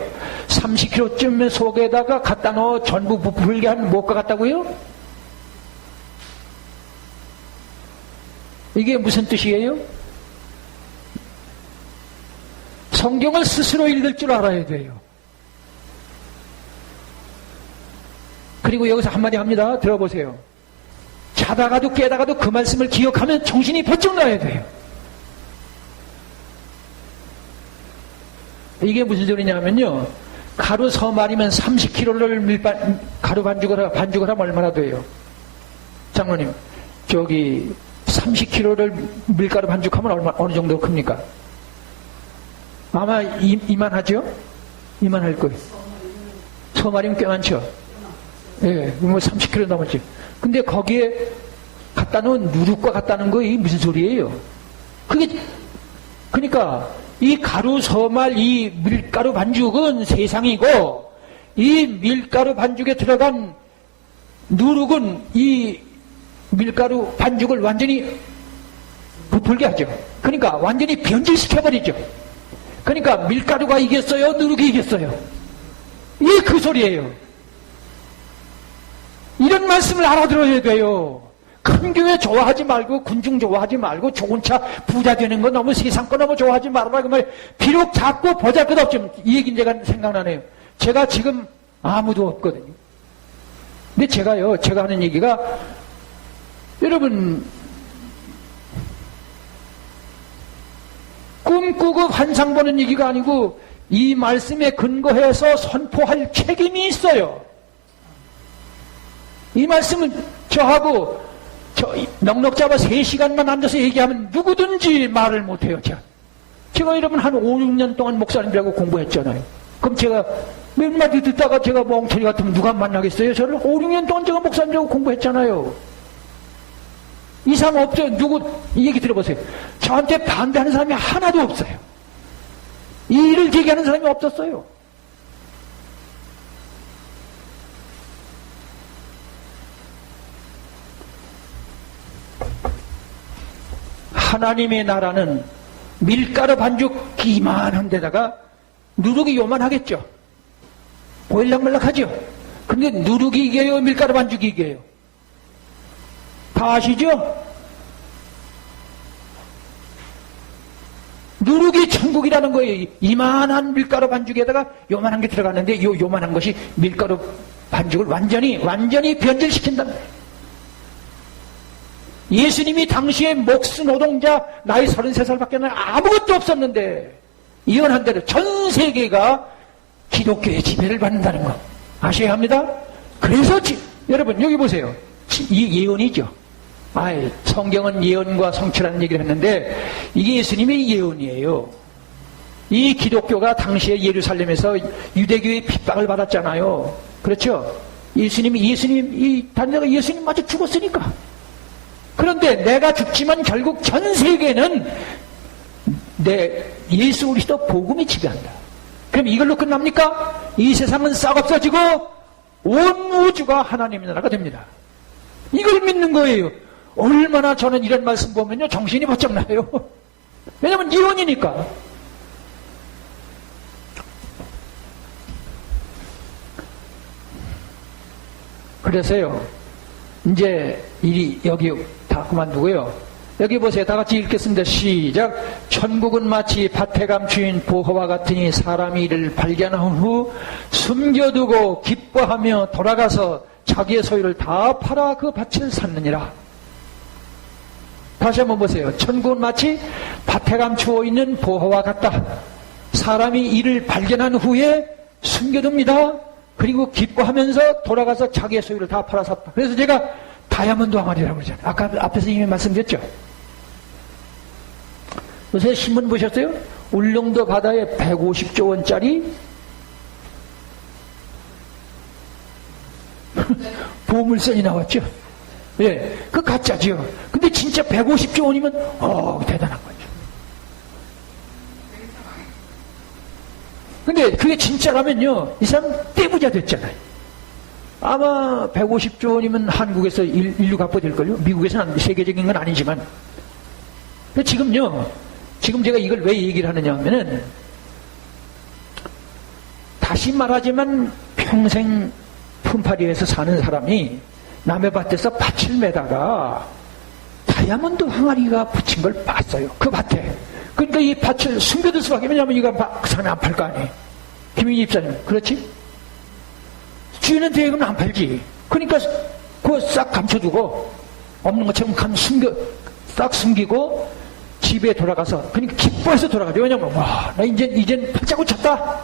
30kg쯤 속에다가 갖다 넣어 전부 부풀게 한 무엇과 같다고요? 이게 무슨 뜻이에요? 성경을 스스로 읽을 줄 알아야 돼요. 그리고 여기서 한마디 합니다. 들어보세요. 자다가도 깨다가도 그 말씀을 기억하면 정신이 번쩍 나야 돼요. 이게 무슨 소리냐면요, 가루 서말이면 30kg를 가루 반죽을 하면 얼마나 돼요? 장로님, 30kg를 밀가루 반죽하면 어느 정도 큽니까? 아마 이만하죠? 이만할 거예요. 서말이면 꽤 많죠? 예, 30kg 넘었지. 근데 거기에 갖다 놓은 누룩과 갖다 놓은 거 이게 무슨 소리예요? 그러니까 이 가루 서말 이 밀가루 반죽은 세상이고, 이 밀가루 반죽에 들어간 누룩은 이 밀가루 반죽을 완전히 부풀게 하죠. 그러니까 완전히 변질시켜버리죠. 그러니까 밀가루가 이겼어요? 누룩이 이겼어요? 이게 그 소리예요. 이런 말씀을 알아들어야 돼요. 큰 교회 좋아하지 말고, 군중 좋아하지 말고, 좋은 차 부자 되는 거 너무 세상 거 너무 좋아하지 말아라. 그 말, 비록 작고 보잘것없지만, 이 얘기는 제가 생각나네요. 제가 지금 아무도 없거든요. 근데 제가 하는 얘기가, 여러분, 꿈꾸고 환상 보는 얘기가 아니고, 이 말씀에 근거해서 선포할 책임이 있어요. 이 말씀은 저하고 넉넉 잡아 3시간만 앉아서 얘기하면 누구든지 말을 못해요. 제가 여러분 한 5, 6년 동안 목사님들하고 공부했잖아요. 그럼 제가 몇 마디 듣다가 제가 멍청이 같으면 누가 만나겠어요? 저를 5, 6년 동안 제가 목사님들하고 공부했잖아요. 이상 없죠? 이 얘기 들어보세요. 저한테 반대하는 사람이 하나도 없어요. 이 일을 제기하는 사람이 없었어요. 하나님의 나라는 밀가루 반죽 이만한 데다가 누룩이 요만하겠죠. 보일락말락하죠. 근데 누룩이 이겨요? 밀가루 반죽이 이겨요? 다 아시죠? 누룩이 천국이라는 거예요. 이만한 밀가루 반죽에다가 요만한 게 들어갔는데 요만한 것이 밀가루 반죽을 완전히 변질시킨다. 예수님이 당시에 목수 노동자 나이 33살밖에 아무것도 없었는데 예언한 대로 전 세계가 기독교의 지배를 받는다는 거 아셔야 합니다. 그래서 여러분 여기 보세요. 이 예언이죠. 성경은 예언과 성취라는 얘기를 했는데 이게 예수님의 예언이에요. 이 기독교가 당시에 예루살렘에서 유대교의 핍박을 받았잖아요. 그렇죠? 예수님 마저 죽었으니까. 그런데 내가 죽지만 결국 전 세계는 내 예수 그리스도 복음이 지배한다. 그럼 이걸로 끝납니까? 이 세상은 싹 없어지고 온 우주가 하나님의 나라가 됩니다. 이걸 믿는 거예요. 얼마나 저는 이런 말씀 보면요 정신이 번쩍 나요. 왜냐면 이론이니까. 그래서요 이제 일이 여기 다 그만두고요. 여기 보세요. 다 같이 읽겠습니다. 시작. 천국은 마치 밭에 감추인 보화와 같으니 사람이 이를 발견한 후 숨겨두고 기뻐하며 돌아가서 자기의 소유를 다 팔아 그 밭을 샀느니라. 다시 한번 보세요. 천국은 마치 밭에 감추어 있는 보화와 같다. 사람이 이를 발견한 후에 숨겨둡니다. 그리고 기뻐하면서 돌아가서 자기의 소유를 다 팔아 샀다. 그래서 제가 다이아몬드 항아리라고 그러잖아요. 아까 앞에서 이미 말씀드렸죠. 요새 신문 보셨어요? 울릉도 바다에 150조 원짜리 보물선이 나왔죠. 예, 그 가짜죠. 근데 진짜 150조 원이면 대단한 거죠. 근데 그게 진짜라면요, 이 사람 떼부자 됐잖아요. 아마 150조 원이면 한국에서 인류 갑부될걸요? 미국에서는 세계적인 건 아니지만. 근데 지금 제가 이걸 왜 얘기를 하느냐 하면은, 다시 말하지만 평생 품팔이에서 사는 사람이 남의 밭에서 밭을 매다가 다이아몬드 항아리가 붙인 걸 봤어요. 그 밭에. 그러니까 이 밭을 숨겨둘 수밖에. 왜냐면 이거 그 사람이 안 팔 거 아니에요. 김인희 집사님, 그렇지? 주인한테 그러면 안 팔지. 그러니까 그거 싹 감춰두고 없는 것처럼 싹 숨기고 집에 돌아가서 그러니까 기뻐해서 돌아가죠. 왜냐면 와, 나 이젠 팔자고 쳤다.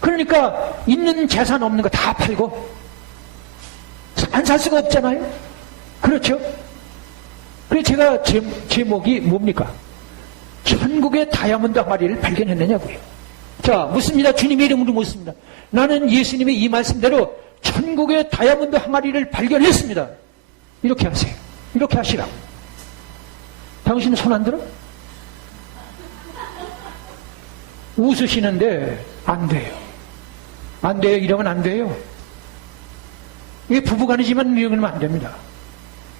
그러니까 있는 재산 없는 거 다 팔고 안 살 수가 없잖아요. 그렇죠? 그래서 제가 제목이 뭡니까? 천국의 다이아몬드 항아리를 발견했느냐고요. 자, 묻습니다. 주님의 이름으로 묻습니다. 나는 예수님의 이 말씀대로 천국의 다이아몬드 항아리를 발견했습니다. 이렇게 하세요. 이렇게 하시라고. 당신은 손 안 들어? 웃으시는데 안 돼요. 안 돼요. 이러면 안 돼요. 이게 부부간이지만 이러면 안 됩니다.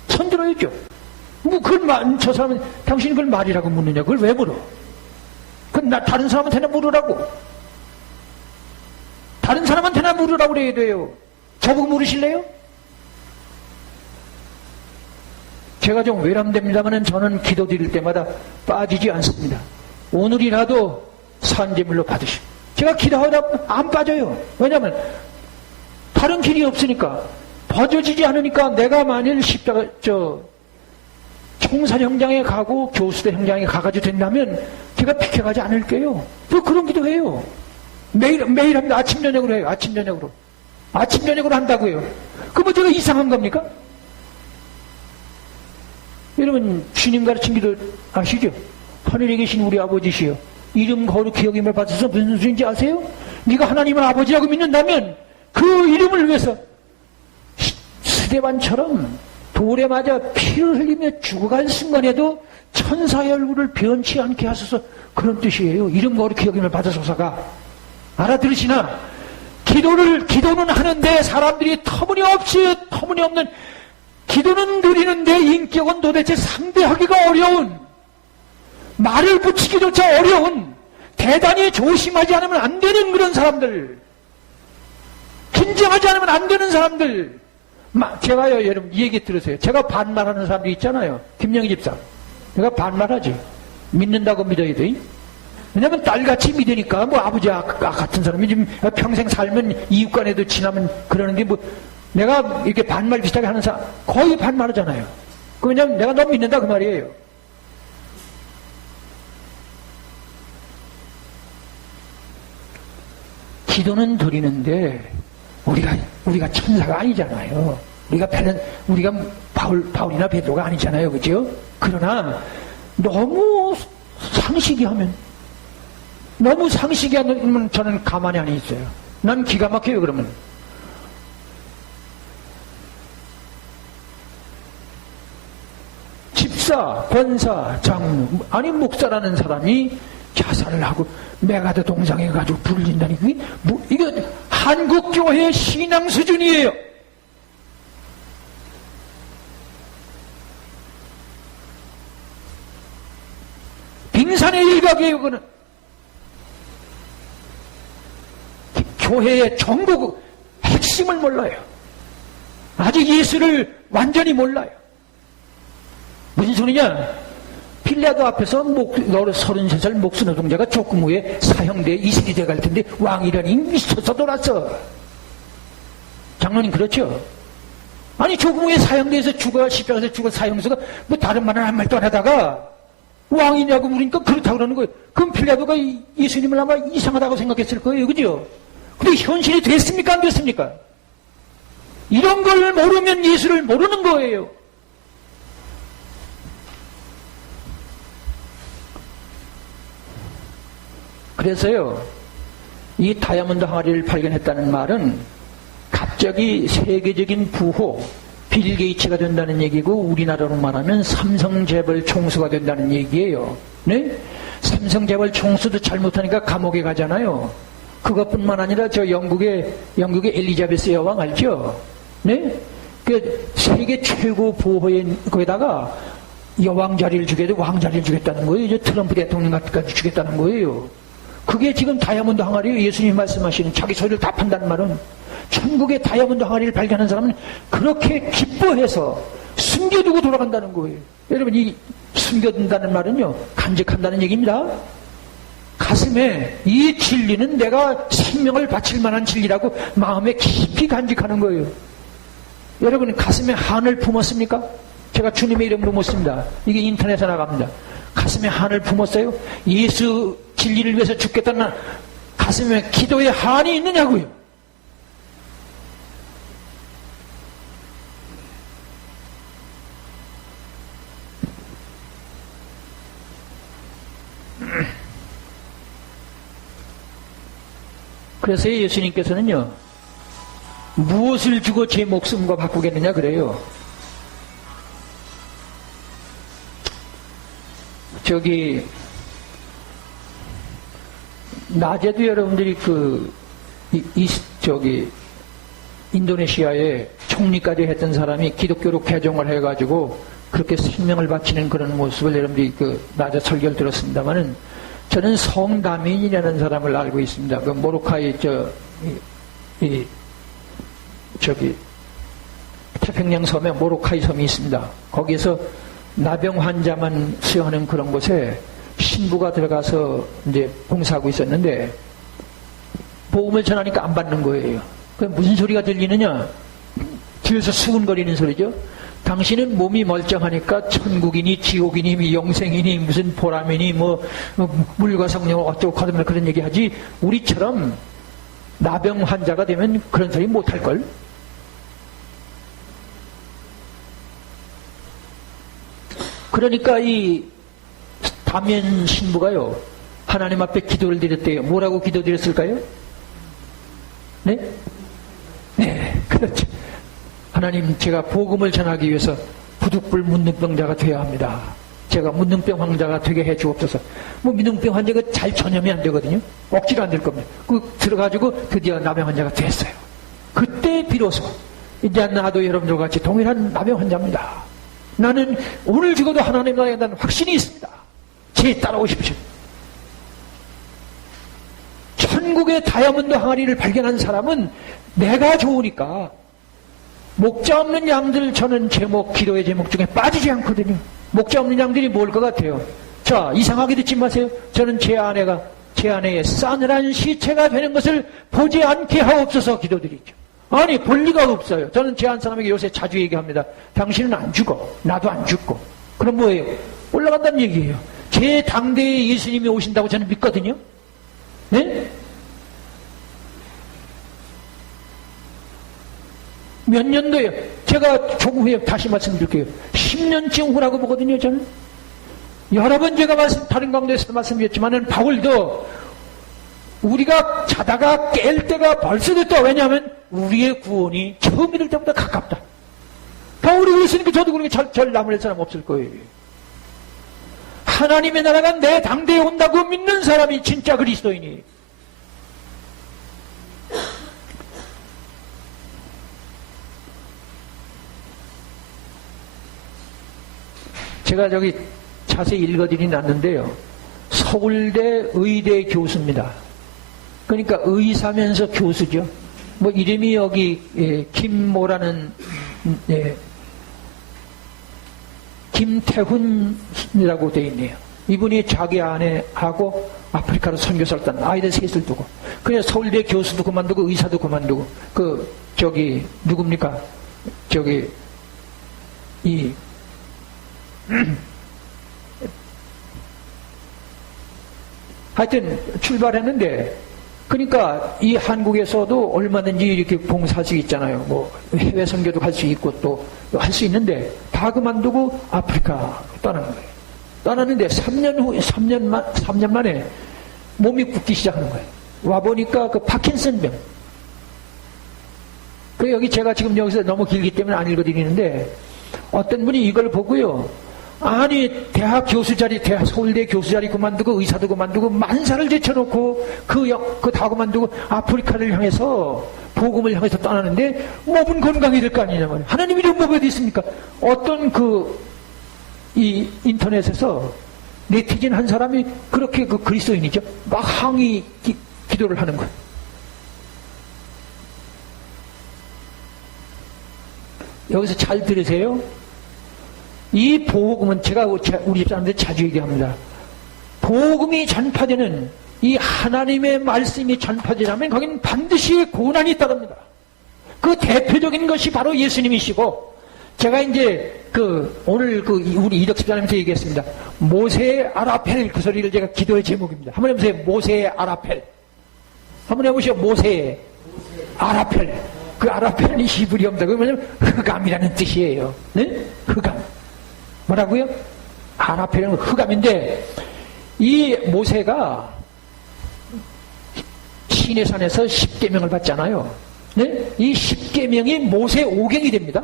손 들어야죠. 뭐 저 사람은 당신이 그걸 말이라고 묻느냐? 그걸 왜 물어? 다른 사람한테나 물으라고. 다른 사람한테나 물으라고 그래야 돼요. 저보고 물으실래요? 제가 좀 외람됩니다만 저는 기도 드릴 때마다 빠지지 않습니다. 오늘이라도 산재물로 받으시오. 제가 기도하다 안 빠져요. 왜냐하면 다른 길이 없으니까. 버져지지 않으니까 내가 만일 총사형장에 가고 교수대 형장에 가가지고 된다면 제가 피켜가지 않을게요. 또 그런 기도해요. 매일 합니다. 아침 저녁으로 해요. 아침 저녁으로 한다고요. 그뭐 제가 이상한 겁니까? 여러분 주님 가르친 기도 아시죠? 하늘에 계신 우리 아버지시여 이름 거룩히 여김을 받아서 무슨 소리인지 아세요? 네가 하나님을 아버지라고 믿는다면 그 이름을 위해서 스데반처럼 돌에 맞아 피를 흘리며 죽어간 순간에도 천사의 얼굴을 변치 않게 하소서. 그런 뜻이에요. 이름 거룩히 여김을 받으소서가. 알아들으시나? 기도는 하는데 사람들이 터무니없는 기도는 드리는데 인격은 도대체 상대하기가 어려운, 말을 붙이기조차 어려운, 대단히 조심하지 않으면 안 되는 그런 사람들, 긴장하지 않으면 안 되는 사람들. 제가요, 여러분, 이 얘기 들으세요. 제가 반말하는 사람도 있잖아요. 김영희 집사. 내가 반말하지. 믿는다고 믿어야 돼. 왜냐면 딸같이 믿으니까, 뭐 아버지 같은 사람이 지금 평생 살면 이웃간에도 지나면 그러는 게 뭐, 내가 이렇게 반말 비슷하게 하는 사람, 거의 반말하잖아요. 왜냐면 내가 너 믿는다 그 말이에요. 기도는 드리는데, 우리가 천사가 아니잖아요. 우리가 바울이나 베드로가 아니잖아요. 그죠? 그러나, 너무 상식이 하면 저는 가만히 안 있어요. 난 기가 막혀요, 그러면. 집사, 권사, 장로, 아니 목사라는 사람이 자살을 하고 메가드 동상에 가지고 불린다니 그게 이거 한국교회의 신앙 수준이에요. 빙산의 일각이에요. 그거는 교회의 전국 핵심을 몰라요. 아직 예수를 완전히 몰라요. 무슨 소리냐? 필라도 앞에서 33살 목수노동자가 조금 후에 사형돼 이슬이 돼갈 텐데 왕이라니 미쳐서 돌았어. 장로님 그렇죠? 아니 조금 후에 사형돼서 죽어, 십자가에서 죽어 사형수가 뭐 다른 말은 한 말도 안 하다가 왕이냐고 물으니까 그렇다고 그러는 거예요. 그럼 필라도가 예수님을 아마 이상하다고 생각했을 거예요. 그죠? 근데 현실이 됐습니까? 안 됐습니까? 이런 걸 모르면 예수를 모르는 거예요. 그래서요, 이 다이아몬드 항아리를 발견했다는 말은 갑자기 세계적인 부호, 빌 게이츠가 된다는 얘기고, 우리나라로 말하면 삼성재벌 총수가 된다는 얘기예요. 네? 삼성재벌 총수도 잘못하니까 감옥에 가잖아요. 그것뿐만 아니라 저 영국의 엘리자베스 여왕 알죠? 네? 그 세계 최고 부호의 거기다가 여왕 자리를 주겠다, 왕 자리를 주겠다는 거예요. 이제 트럼프 대통령 같이 주겠다는 거예요. 그게 지금 다이아몬드 항아리예요. 예수님이 말씀하시는 자기 소리를 답한다는 말은 천국의 다이아몬드 항아리를 발견한 사람은 그렇게 기뻐해서 숨겨두고 돌아간다는 거예요. 여러분 이 숨겨둔다는 말은요 간직한다는 얘기입니다. 가슴에 이 진리는 내가 생명을 바칠 만한 진리라고 마음에 깊이 간직하는 거예요. 여러분 가슴에 한을 품었습니까? 제가 주님의 이름으로 묻습니다. 이게 인터넷에 나갑니다. 가슴에 한을 품었어요? 예수 진리를 위해서 죽겠다는 가슴에 기도의 한이 있느냐고요? 그래서 예수님께서는요, 무엇을 주고 제 목숨과 바꾸겠느냐 그래요. 저기 낮에도 여러분들이 인도네시아에 총리까지 했던 사람이 기독교로 개종을 해가지고 그렇게 생명을 바치는 그런 모습을 여러분들이 낮에 설교를 들었습니다만은 저는 성다민이라는 사람을 알고 있습니다. 그 모로카이 태평양 섬에 모로카이 섬이 있습니다. 거기에서 나병 환자만 수용하는 그런 곳에 신부가 들어가서 이제 봉사하고 있었는데 복음을 전하니까 안 받는 거예요. 그 무슨 소리가 들리느냐? 뒤에서 수근거리는 소리죠. 당신은 몸이 멀쩡하니까 천국이니 지옥이니 영생이니 무슨 보람이니 물과 성령 어쩌고 거듭나 그런 얘기하지 우리처럼 나병 환자가 되면 그런 소리 못할걸? 그러니까 이 다면 신부가요 하나님 앞에 기도를 드렸대요. 뭐라고 기도드렸을까요? 네? 네, 그렇죠. 하나님, 제가 복음을 전하기 위해서 부득불 문둥병자가 되어야 합니다. 제가 문둥병 환자가 되게 해 주옵소서. 문둥병 환자가 잘 전염이 안 되거든요. 억지로 안 될 겁니다. 들어가지고 드디어 나병 환자가 됐어요. 그때 비로소 이제 나도 여러분들과 같이 동일한 나병 환자입니다. 나는 오늘 죽어도 하나님 나라에 대한 확신이 있습니다. 제 따라오십시오. 천국의 다이아몬드 항아리를 발견한 사람은 내가 좋으니까 목자 없는 양들, 저는 제목, 기도의 제목 중에 빠지지 않거든요. 목자 없는 양들이 뭘 것 같아요? 자, 이상하게 듣지 마세요. 저는 제 아내의 싸늘한 시체가 되는 것을 보지 않게 하옵소서 기도드리죠. 아니, 볼 리가 없어요. 저는 제 한 사람에게 요새 자주 얘기합니다. 당신은 안 죽어. 나도 안 죽고. 그럼 뭐예요? 올라간다는 얘기예요. 제 당대에 예수님이 오신다고 저는 믿거든요. 네? 몇 년도예요? 제가 조금 후에 다시 말씀드릴게요. 10년쯤 후라고 보거든요, 저는. 여러 번 제가 다른 강도에서도 말씀드렸지만은 바울도 우리가 자다가 깰 때가 벌써 됐다. 왜냐하면 우리의 구원이 처음 믿을 때보다 가깝다. 바울이 그랬으니까 저도 그렇게 절 남을 사람 없을 거예요. 하나님의 나라가 내 당대에 온다고 믿는 사람이 진짜 그리스도인이에요. 제가 저기 자세히 읽어드리진 않는데요. 서울대 의대 교수입니다. 그러니까 의사면서 교수죠. 뭐 이름이 여기 김모라는 김태훈이라고 되어 있네요. 이분이 자기 아내하고 아프리카로 선교사를 딴 아이들 셋을 두고, 그래서 서울대 교수도 그만두고 의사도 그만두고, 누굽니까? 하여튼 출발했는데, 그러니까 이 한국에서도 얼마든지 이렇게 봉사할 수 있잖아요. 뭐 해외 선교도 갈 수 있고 또 할 수 있는데 다 그만두고 아프리카 떠나는 거예요. 떠났는데 3년 만에 몸이 굳기 시작하는 거예요. 와 보니까 그 파킨슨병. 그 여기 제가 지금 여기서 너무 길기 때문에 안 읽어드리는데, 어떤 분이 이걸 보고요. 아니, 대학 교수 자리, 서울대 교수 자리 그만두고 의사도 그만두고 만사를 제쳐놓고 그 다 그만두고 아프리카를 향해서 복음을 향해서 떠나는데 몸은 건강이 될 거 아니냐 말이에요. 하나님 이런 법이 어디 있습니까? 어떤 이 인터넷에서 네티즌 한 사람이 그렇게 그리스도인이죠. 막 항의 기도를 하는 거예요. 여기서 잘 들으세요. 이 복음은 제가 우리 집사람들 자주 얘기합니다. 복음이 전파되는, 이 하나님의 말씀이 전파되려면 거기는 반드시 고난이 따릅니다. 그 대표적인 것이 바로 예수님이시고, 제가 이제 오늘 우리 이덕 집사님한테 얘기했습니다. 모세의 아라펠, 그 소리를 제가 기도의 제목입니다. 한번 해보세요. 모세의 아라펠. 한번 해보시오. 모세의 아라펠. 그 아라펠이 히브리어입니다. 그게 뭐냐면 흑암이라는 뜻이에요. 네? 흑암. 뭐라고요? 아라펠은 흑암인데, 이 모세가 시내산에서 10계명을 받잖아요. 네? 이 10계명이 모세 5경이 됩니다.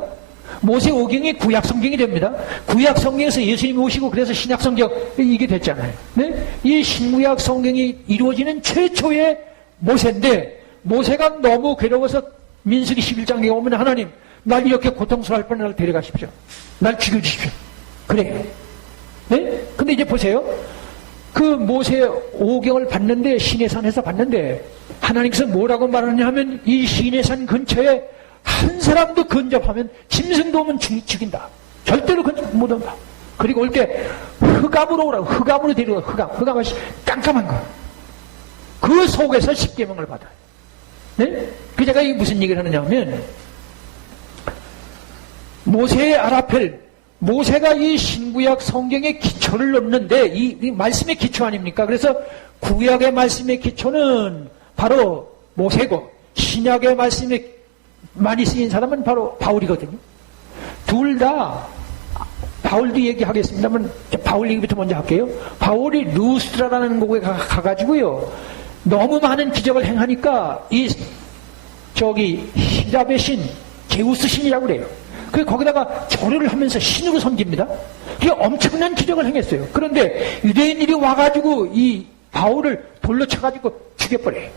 모세 5경이 구약성경이 됩니다. 구약성경에서 예수님이 오시고 그래서 신약성경 이게 됐잖아요. 네? 이 신구약성경이 이루어지는 최초의 모세인데, 모세가 너무 괴로워서 민수기 11장에 오면 하나님, 날 이렇게 고통스러울 뻔 날 데려가십시오. 날 죽여주십시오. 그래요. 네? 근데 이제 보세요. 그 모세 5경을 봤는데, 시내산에서 봤는데, 하나님께서 뭐라고 말하느냐 하면, 이 시내산 근처에 한 사람도 근접하면, 짐승도 오면 죽인다. 절대로 근접 못 온다. 그리고 올 때 흑암으로 오라고, 흑암으로 데려가, 흑암은 깜깜한 거. 그 속에서 10계명을 받아요. 네? 그 제가 이게 무슨 얘기를 하느냐 하면, 모세의 아라펠, 모세가 이 신구약 성경의 기초를 넣는데, 이 말씀의 기초 아닙니까? 그래서 구약의 말씀의 기초는 바로 모세고, 신약의 말씀에 많이 쓰인 사람은 바로 바울이거든요. 둘 다, 바울도 얘기하겠습니다만, 바울 얘기부터 먼저 할게요. 바울이 루스트라라는 곳에 가가지고요, 너무 많은 기적을 행하니까, 히랍의 신, 제우스 신이라고 그래요. 거기다가 절을 하면서 신으로 섬깁니다. 그게 엄청난 기적을 행했어요. 그런데 유대인들이 와가지고 이 바울을 돌로 쳐가지고 죽여버려요.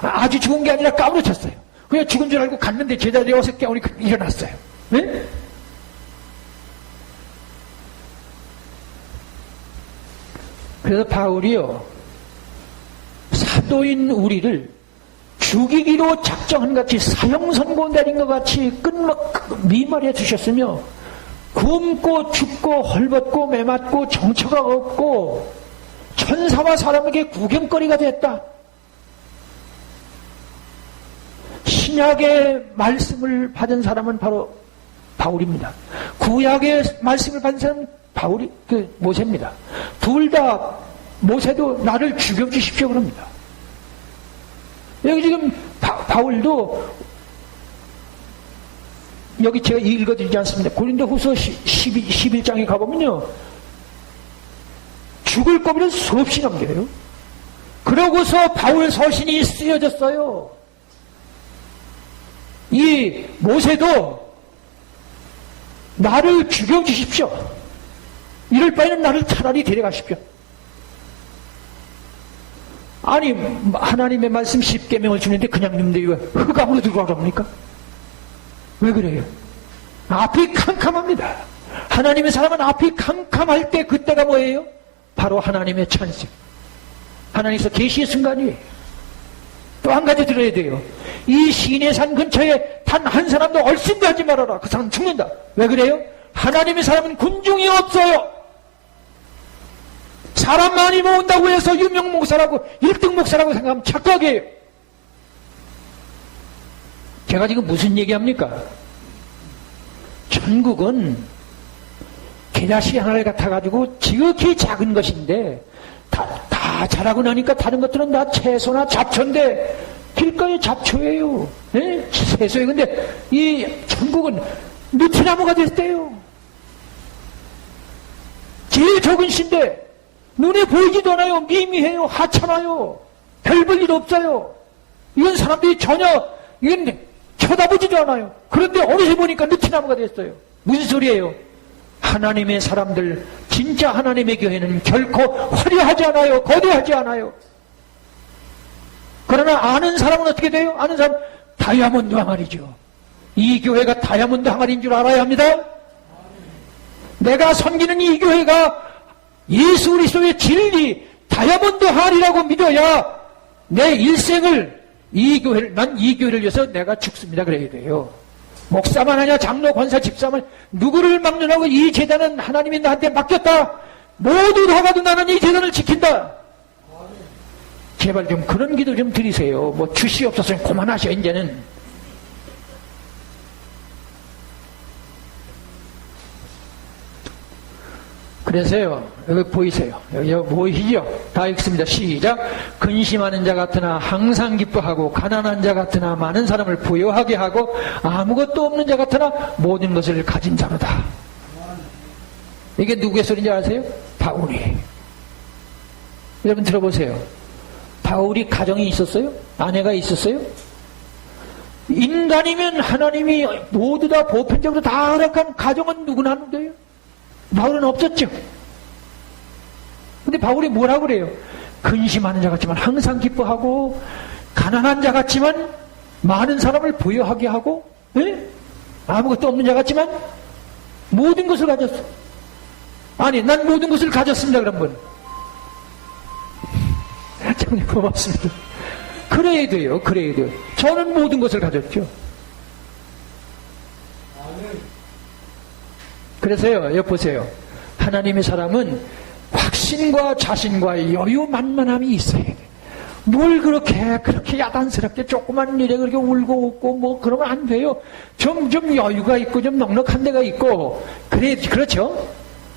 아주 죽은 게 아니라 까무러쳤어요. 그냥 죽은 줄 알고 갔는데 제자들이 와서 깨우니 일어났어요. 네? 그래서 바울이요, 사도인 우리를 죽이기로 작정한 같이, 사형선고 내린 것 같이 미말해 주셨으며, 굶고 죽고 헐벗고 매맞고 정처가 없고 천사와 사람에게 구경거리가 됐다. 신약의 말씀을 받은 사람은 바로 바울입니다. 구약의 말씀을 받은 사람은 모세입니다. 둘 다, 모세도 나를 죽여주십시오 그럽니다. 여기 지금 바울도, 여기 제가 읽어드리지 않습니다. 고린도후서 11장에 가보면요, 죽을 거면 수없이 남겨요. 그러고서 바울 서신이 쓰여졌어요. 이 모세도 나를 죽여주십시오. 이럴 바에는 나를 차라리 데려가십시오. 아니, 하나님의 말씀 10계명을 주는데 그냥 님들이 왜 흑암으로 들어가랍니까? 왜 그래요? 앞이 캄캄합니다. 하나님의 사람은 앞이 캄캄할 때 그때가 뭐예요? 바로 하나님의 찬송, 하나님께서 계시의 순간이에요. 또 한 가지 들어야 돼요. 이 시내산 근처에 단 한 사람도 얼씬도 하지 말아라. 그 사람 죽는다. 왜 그래요? 하나님의 사람은 군중이 없어요. 사람 많이 모은다고 해서 유명 목사라고 1등 목사라고 생각하면 착각이에요. 제가 지금 무슨 얘기합니까? 천국은 개자식 하나를 갖다가지고 지극히 작은 것인데 다 자라고 나니까 다른 것들은 다 채소나 잡초인데 길가에 잡초예요. 네? 채소예요. 근데 이 천국은 느티나무가 됐대요. 제일 적은 신데 눈에 보이지도 않아요. 미미해요. 하찮아요. 별 볼 일 없어요. 이건 사람들이 전혀 이건 쳐다보지도 않아요. 그런데 어느새 보니까 느티나무가 됐어요. 무슨 소리예요? 하나님의 사람들, 진짜 하나님의 교회는 결코 화려하지 않아요. 거대하지 않아요. 그러나 아는 사람은 어떻게 돼요? 아는 사람 다이아몬드 항아리죠. 이 교회가 다이아몬드 항아리인 줄 알아야 합니다. 내가 섬기는 이 교회가 예수 그리스도의 진리 다이아몬드 항아리라고 믿어야 내 일생을 난 이 교회를 위해서 내가 죽습니다. 그래야 돼요. 목사만 하냐, 장로, 권사, 집사만, 누구를 막론하고 이 재단은 하나님이 나한테 맡겼다. 모두 나가도 나는 이 재단을 지킨다. 제발 좀 그런 기도 좀 드리세요. 뭐 주시 없었으면 그만하셔, 이제는. 그래서요, 여기 보이세요? 여기 보이시죠? 다 읽습니다. 시작. 근심하는 자 같으나 항상 기뻐하고, 가난한 자 같으나 많은 사람을 부유하게 하고, 아무것도 없는 자 같으나 모든 것을 가진 자로다. 이게 누구의 소리인지 아세요? 바울이. 여러분 들어보세요. 바울이 가정이 있었어요? 아내가 있었어요? 인간이면 하나님이 모두 다 보편적으로 다 허락한 가정은 누구나 하는데요? 바울은 없었죠. 근데 바울이 뭐라고 그래요? 근심하는 자 같지만 항상 기뻐하고, 가난한 자 같지만 많은 사람을 부유하게 하고, 에? 아무것도 없는 자 같지만 모든 것을 가졌어. 아니, 난 모든 것을 가졌습니다. 그런 분. 참 고맙습니다. 그래야 돼요. 그래야 돼요. 저는 모든 것을 가졌죠. 그래서요, 여기 보세요. 하나님의 사람은 확신과 자신과 여유만만함이 있어야 돼. 뭘 그렇게 야단스럽게 조그만 일에 그렇게 울고 웃고 뭐 그러면 안 돼요. 좀 여유가 있고 좀 넉넉한 데가 있고 그렇죠?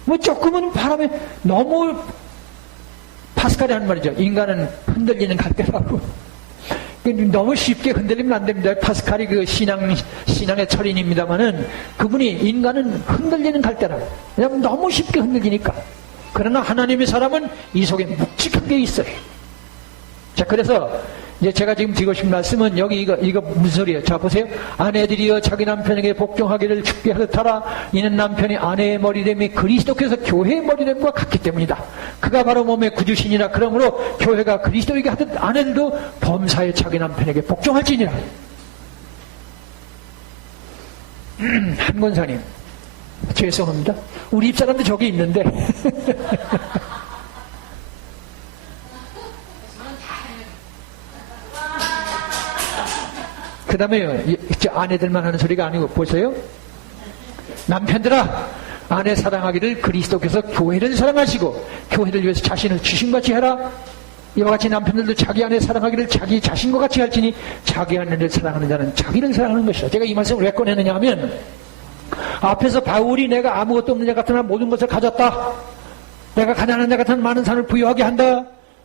뭐 조금은 바람에 너무 파스칼이 하는 말이죠. 인간은 흔들리는 갈대라고. 너무 쉽게 흔들리면 안 됩니다. 파스칼이 그 신앙의 철인입니다만은 그분이 인간은 흔들리는 갈대라고. 왜냐면 너무 쉽게 흔들리니까. 그러나 하나님의 사람은 이 속에 묵직한 게 있어요. 자, 그래서 이제 제가 지금 드리고 싶은 말씀은 여기 이거 무슨 소리예요? 자, 보세요. 아내들이여 자기 남편에게 복종하기를 죽게 하듯하라. 이는 남편이 아내의 머리됨이 그리스도께서 교회의 머리됨과 같기 때문이다. 그가 바로 몸의 구주시니라. 그러므로 교회가 그리스도에게 하듯 아내들도 범사에 자기 남편에게 복종할지니라. 한 권사님, 죄송합니다. 우리 입사람도 저기 있는데 그 다음에요, 아내들만 하는 소리가 아니고, 보세요. 남편들아, 아내 사랑하기를 그리스도께서 교회를 사랑하시고, 교회를 위해서 자신을 주신같이 해라. 이와 같이 남편들도 자기 아내 사랑하기를 자기 자신과 같이 할지니, 자기 아내를 사랑하는 자는 자기를 사랑하는 것이다. 제가 이 말씀을 왜 꺼내느냐 하면, 앞에서 바울이 내가 아무것도 없는 자 같으나 모든 것을 가졌다. 내가 가난한 자 같은 많은 사람을 부유하게 한다.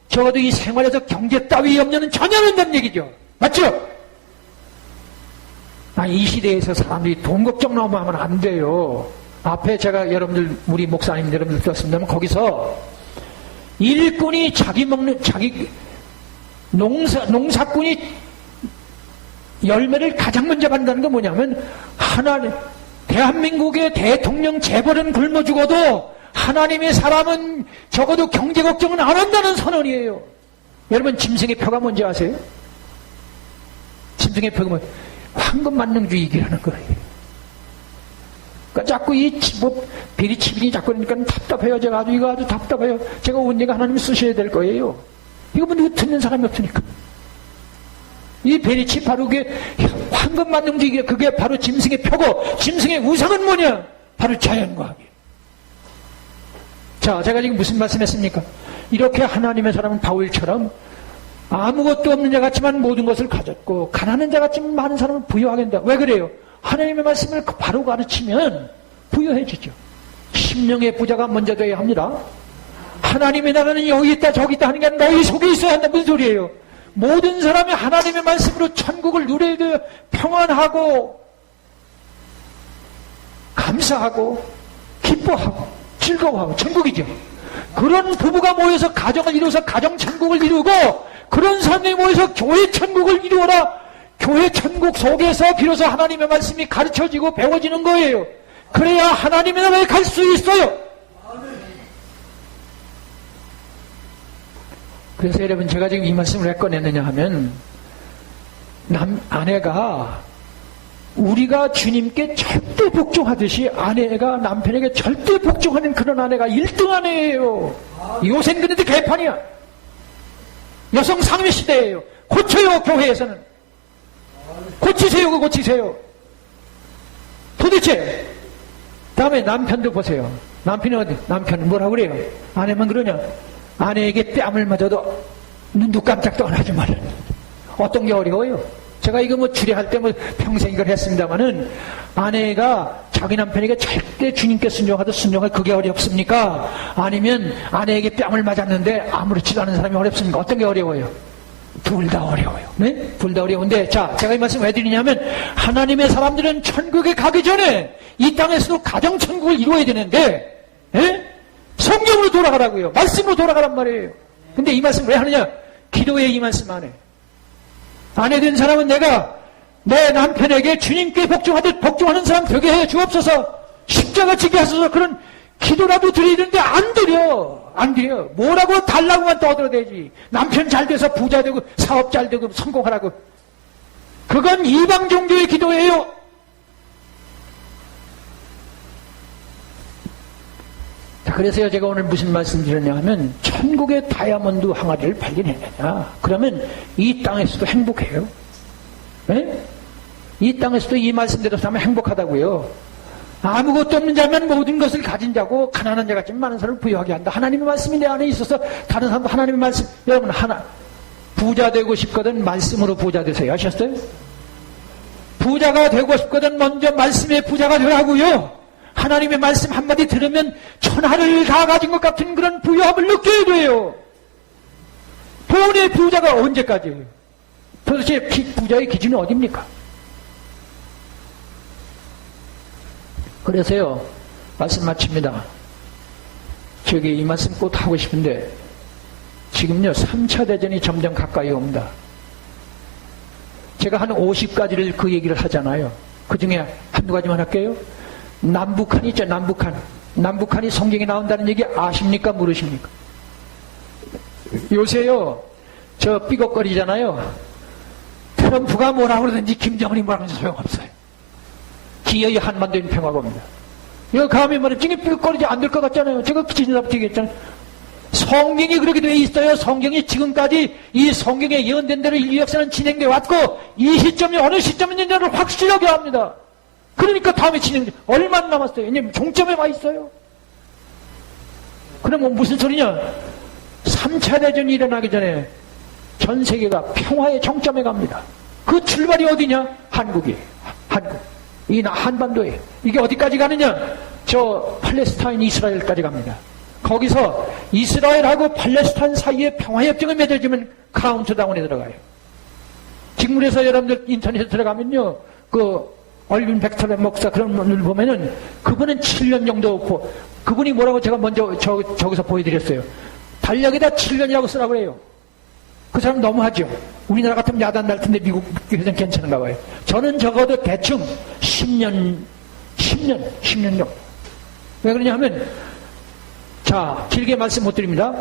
적어도 이 생활에서 경제 따위 염려는 전혀 안 한다는 얘기죠. 맞죠? 이 시대에서 사람들이 돈 걱정 너무 하면 안 돼요. 앞에 제가 여러분들, 우리 목사님 여러분들 들었습니다만, 거기서 일꾼이 자기 농사꾼이 열매를 가장 먼저 받는다는 건 뭐냐면, 대한민국의 대통령 재벌은 굶어 죽어도 하나님의 사람은 적어도 경제 걱정은 안 한다는 선언이에요. 여러분, 짐승의 표가 뭔지 아세요? 짐승의 표가 뭐예요? 황금만능주의라는 거예요. 그러니까 자꾸 비리치빈이 자꾸 그러니까 답답해요. 제가 이거 아주 답답해요. 제가 언젠가 하나님 쓰셔야 될 거예요. 이거 뭐 누구 듣는 사람이 없으니까. 이 베리치 바로 그게 황금만능주의, 그게 바로 짐승의 표고, 짐승의 우상은 뭐냐? 바로 자연과학이에요. 자, 제가 지금 무슨 말씀했습니까? 이렇게 하나님의 사람은 바울처럼 아무것도 없는 자 같지만 모든 것을 가졌고, 가난한 자 같지만 많은 사람을 부여하겠다. 왜 그래요? 하나님의 말씀을 바로 가르치면 부여해지죠. 심령의 부자가 먼저 되어야 합니다. 하나님의 나라는 여기 있다 저기 있다 하는 게 아니라 너희 속에 있어야 한다. 무슨 소리예요? 모든 사람이 하나님의 말씀으로 천국을 누려야 돼요. 평안하고 감사하고 기뻐하고 즐거워하고 천국이죠. 그런 부부가 모여서 가정을 이루어서 가정 천국을 이루고, 그런 사람들이 모여서 교회 천국을 이루어라. 교회 천국 속에서 비로소 하나님의 말씀이 가르쳐지고 배워지는 거예요. 그래야 하나님의 나라에 갈 수 있어요. 그래서 여러분, 제가 지금 이 말씀을 왜 꺼냈느냐 하면, 아내가 우리가 주님께 절대 복종하듯이 아내가 남편에게 절대 복종하는 그런 아내가 1등 아내예요. 요새는 그런데 개판이야. 여성 상위 시대예요. 고쳐요. 교회에서는 고치세요. 그거 고치세요. 도대체 다음에 남편도 보세요. 남편은 뭐라고 그래요? 아내만 그러냐? 아내에게 뺨을 맞아도 눈도 깜짝도 안 하지 말라. 어떤 게 어려워요? 제가 이거 뭐 주례할 때 뭐 평생 이걸 했습니다마는, 아내가 자기 남편에게 절대 주님께 순종하듯 순종할 그게 어렵습니까? 아니면 아내에게 뺨을 맞았는데 아무렇지도 않은 사람이 어렵습니까? 어떤 게 어려워요? 둘 다 어려워요. 네? 둘 다 어려운데, 자, 제가 이 말씀 왜 드리냐면, 하나님의 사람들은 천국에 가기 전에 이 땅에서도 가정천국을 이루어야 되는데, 성경으로 돌아가라고요. 말씀으로 돌아가란 말이에요. 근데 이 말씀 왜 하느냐? 기도에 이 말씀 안 해. 아내 된 사람은 내가 내 남편에게 주님께 복종하듯 복종하는 사람 되게 해 주옵소서, 십자가 지게 하소서, 그런 기도라도 드리는데 안 드려. 안 드려. 뭐라고 달라고만 떠들어대지. 남편 잘 돼서 부자 되고 사업 잘 되고 성공하라고. 그건 이방 종교의 기도예요. 그래서요, 제가 오늘 무슨 말씀 드렸냐 하면, 천국의 다이아몬드 항아리를 발견했느냐. 그러면 이 땅에서도 행복해요. 네? 이 땅에서도 이 말씀대로 사면 행복하다고요. 아무것도 없는 자면 모든 것을 가진 자고, 가난한 자 같지만 많은 사람을 부유하게 한다. 하나님의 말씀이 내 안에 있어서 다른 사람도 하나님의 말씀, 여러분 부자 되고 싶거든 말씀으로 부자 되세요. 아셨어요? 부자가 되고 싶거든 먼저 말씀의 부자가 되라고요. 하나님의 말씀 한마디 들으면 천하를 다 가진 것 같은 그런 부유함을 느껴야 돼요. 돈의 부자가 언제까지예요? 도대체 부자의 기준은 어디입니까? 그래서요, 말씀 마칩니다. 이 말씀 꼭 하고 싶은데, 지금요 3차 대전이 점점 가까이 옵니다. 제가 한 50가지를 그 얘기를 하잖아요. 그 중에 한두 가지만 할게요. 남북한 있죠. 남북한이 성경에 나온다는 얘기 아십니까? 모르십니까? 요새요 저 삐걱거리잖아요. 트럼프가 뭐라 그러든지 김정은이 뭐라 그러든지 소용없어요. 기어이 한반도인 평화가 옵니다. 이거 감히 말했지, 삐걱거리지 안 될 것 같잖아요. 제가 지난번에 얘기했잖아요. 성경이 그렇게 돼 있어요. 성경이 지금까지 이 성경에 예언된 대로 인류 역사는 진행되어 왔고, 이 시점이 어느 시점인지를 확실하게 합니다. 그러니까 다음에 진행, 얼마나 남았어요? 이제 종점에 와 있어요. 그럼 뭐 무슨 소리냐? 3차 대전이 일어나기 전에 전 세계가 평화의 정점에 갑니다. 그 출발이 어디냐? 한국이에요. 한국. 이 한반도에. 이게 어디까지 가느냐? 저 팔레스타인 이스라엘까지 갑니다. 거기서 이스라엘하고 팔레스타인 사이에 평화협정이 맺어지면 카운트다운에 들어가요. 지금 그래서 여러분들 인터넷에 들어가면요, 얼빈 벡터의 목사 그런 분을 보면은 그분은 7년 정도 그분이 뭐라고 제가 먼저 저기서 보여드렸어요. 달력에다 7년이라고 쓰라고 그래요. 그 사람 너무하죠. 우리나라 같으면 야단 날 텐데 미국에서는 괜찮은가 봐요. 저는 적어도 대충 10년 정도. 왜 그러냐 하면 자, 길게 말씀 못 드립니다.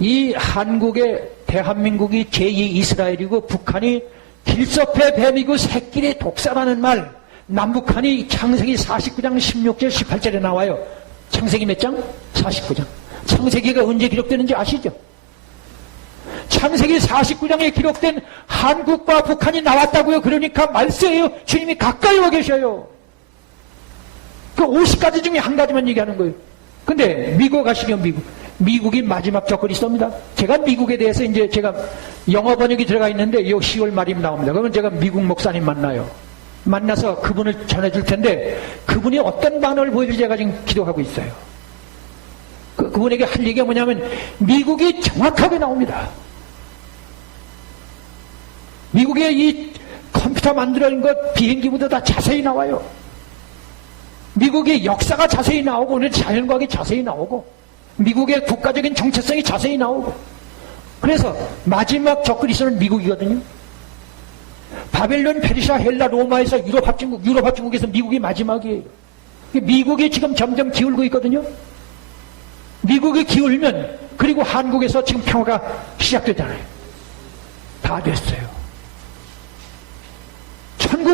이 한국의 대한민국이 제2 이스라엘이고 북한이 길섭의 뱀이고 새끼리 독사라는 말, 남북한이 창세기 49장 16절 18절에 나와요. 창세기 몇 장? 49장. 창세기가 언제 기록되는지 아시죠? 창세기 49장에 기록된 한국과 북한이 나왔다고요. 그러니까 말세예요. 주님이 가까이 와 계셔요. 그 50가지 중에 한 가지만 얘기하는 거예요. 근데 미국 가시면 미국이 마지막 조건이 있습니다. 제가 미국에 대해서 이제 제가 영어 번역이 들어가 있는데 이 10월 말이면 나옵니다. 그러면 제가 미국 목사님 만나서 그분을 전해줄 텐데 그분이 어떤 반응을 보여줄지 제가 지금 기도하고 있어요. 그분에게 할 얘기가 뭐냐면 미국이 정확하게 나옵니다. 미국의 이 컴퓨터 만들어낸 것 비행기보다 다 자세히 나와요. 미국의 역사가 자세히 나오고 오늘 자연과학이 자세히 나오고 미국의 국가적인 정체성이 자세히 나오고 그래서 마지막 적그리스도는 미국이거든요. 바벨론, 페르시아, 헬라, 로마에서 유럽 합중국에서 미국이 마지막이에요. 미국이 지금 점점 기울고 있거든요. 미국이 기울면 그리고 한국에서 지금 평화가 시작되잖아요. 다 됐어요.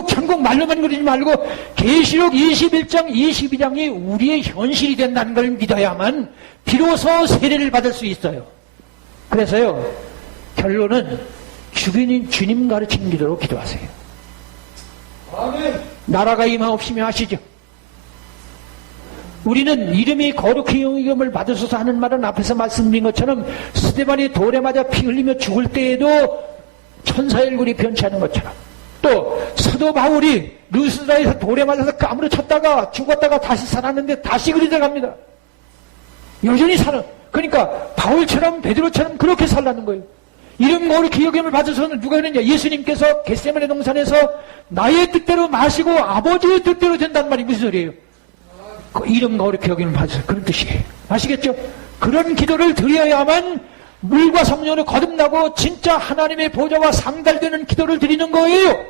천국 말로만 그러지 말고 계시록 21장 22장이 우리의 현실이 된다는 걸 믿어야만 비로소 세례를 받을 수 있어요. 그래서요 결론은 주님 가르치는 기도로 기도하세요. 아멘. 나라가 임하옵시며 하시죠. 우리는 이름이 거룩히 여김을 받으소서 하는 말은 앞에서 말씀드린 것처럼 스데반이 돌에 맞아 피 흘리며 죽을 때에도 천사의 얼굴이 변치 않은 것처럼 또 사도 바울이 루스드라에서 돌에 맞아서 까무러 쳤다가 죽었다가 다시 살았는데 다시 그리 들어갑니다. 여전히 살아. 그러니까 바울처럼 베드로처럼 그렇게 살라는 거예요. 이름 거룩히 여김을 받아서는 누가 했느냐? 예수님께서 겟세마네 동산에서 나의 뜻대로 마시고 아버지의 뜻대로 된다는 말이 무슨 소리예요? 그 이름 거룩히 여김을 받아서 그런 뜻이에요. 아시겠죠? 그런 기도를 드려야만 물과 성령으로 거듭나고 진짜 하나님의 보좌와 상달되는 기도를 드리는 거예요.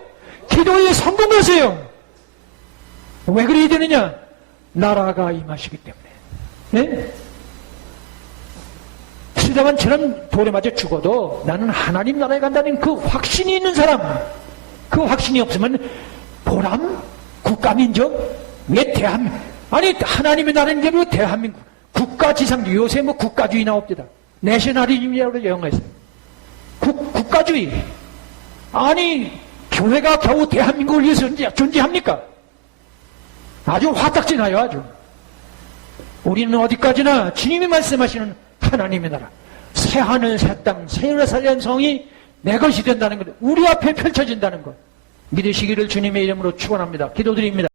기도에 성공하세요. 왜 그래야 되느냐? 나라가 임하시기 때문에. 네? 스데반처럼 돌에 맞아 죽어도 나는 하나님 나라에 간다는 그 확신이 있는 사람, 그 확신이 없으면 보람, 국가민족, 왜 대한민국, 아니 하나님의 나라는 게 왜 대한민국, 국가지상주의, 요새 뭐 국가주의 나옵니다. 내셔널리즘이라고 그러죠, 영어에서. 국가주의. 아니 교회가 겨우 대한민국을 위해서 존재합니까? 아주 화딱지나요. 아주. 우리는 어디까지나 주님이 말씀하시는 하나님의 나라, 새하늘 새 땅 새하늘 성이 내 것이 된다는 것, 우리 앞에 펼쳐진다는 것 믿으시기를 주님의 이름으로 축원합니다. 기도드립니다.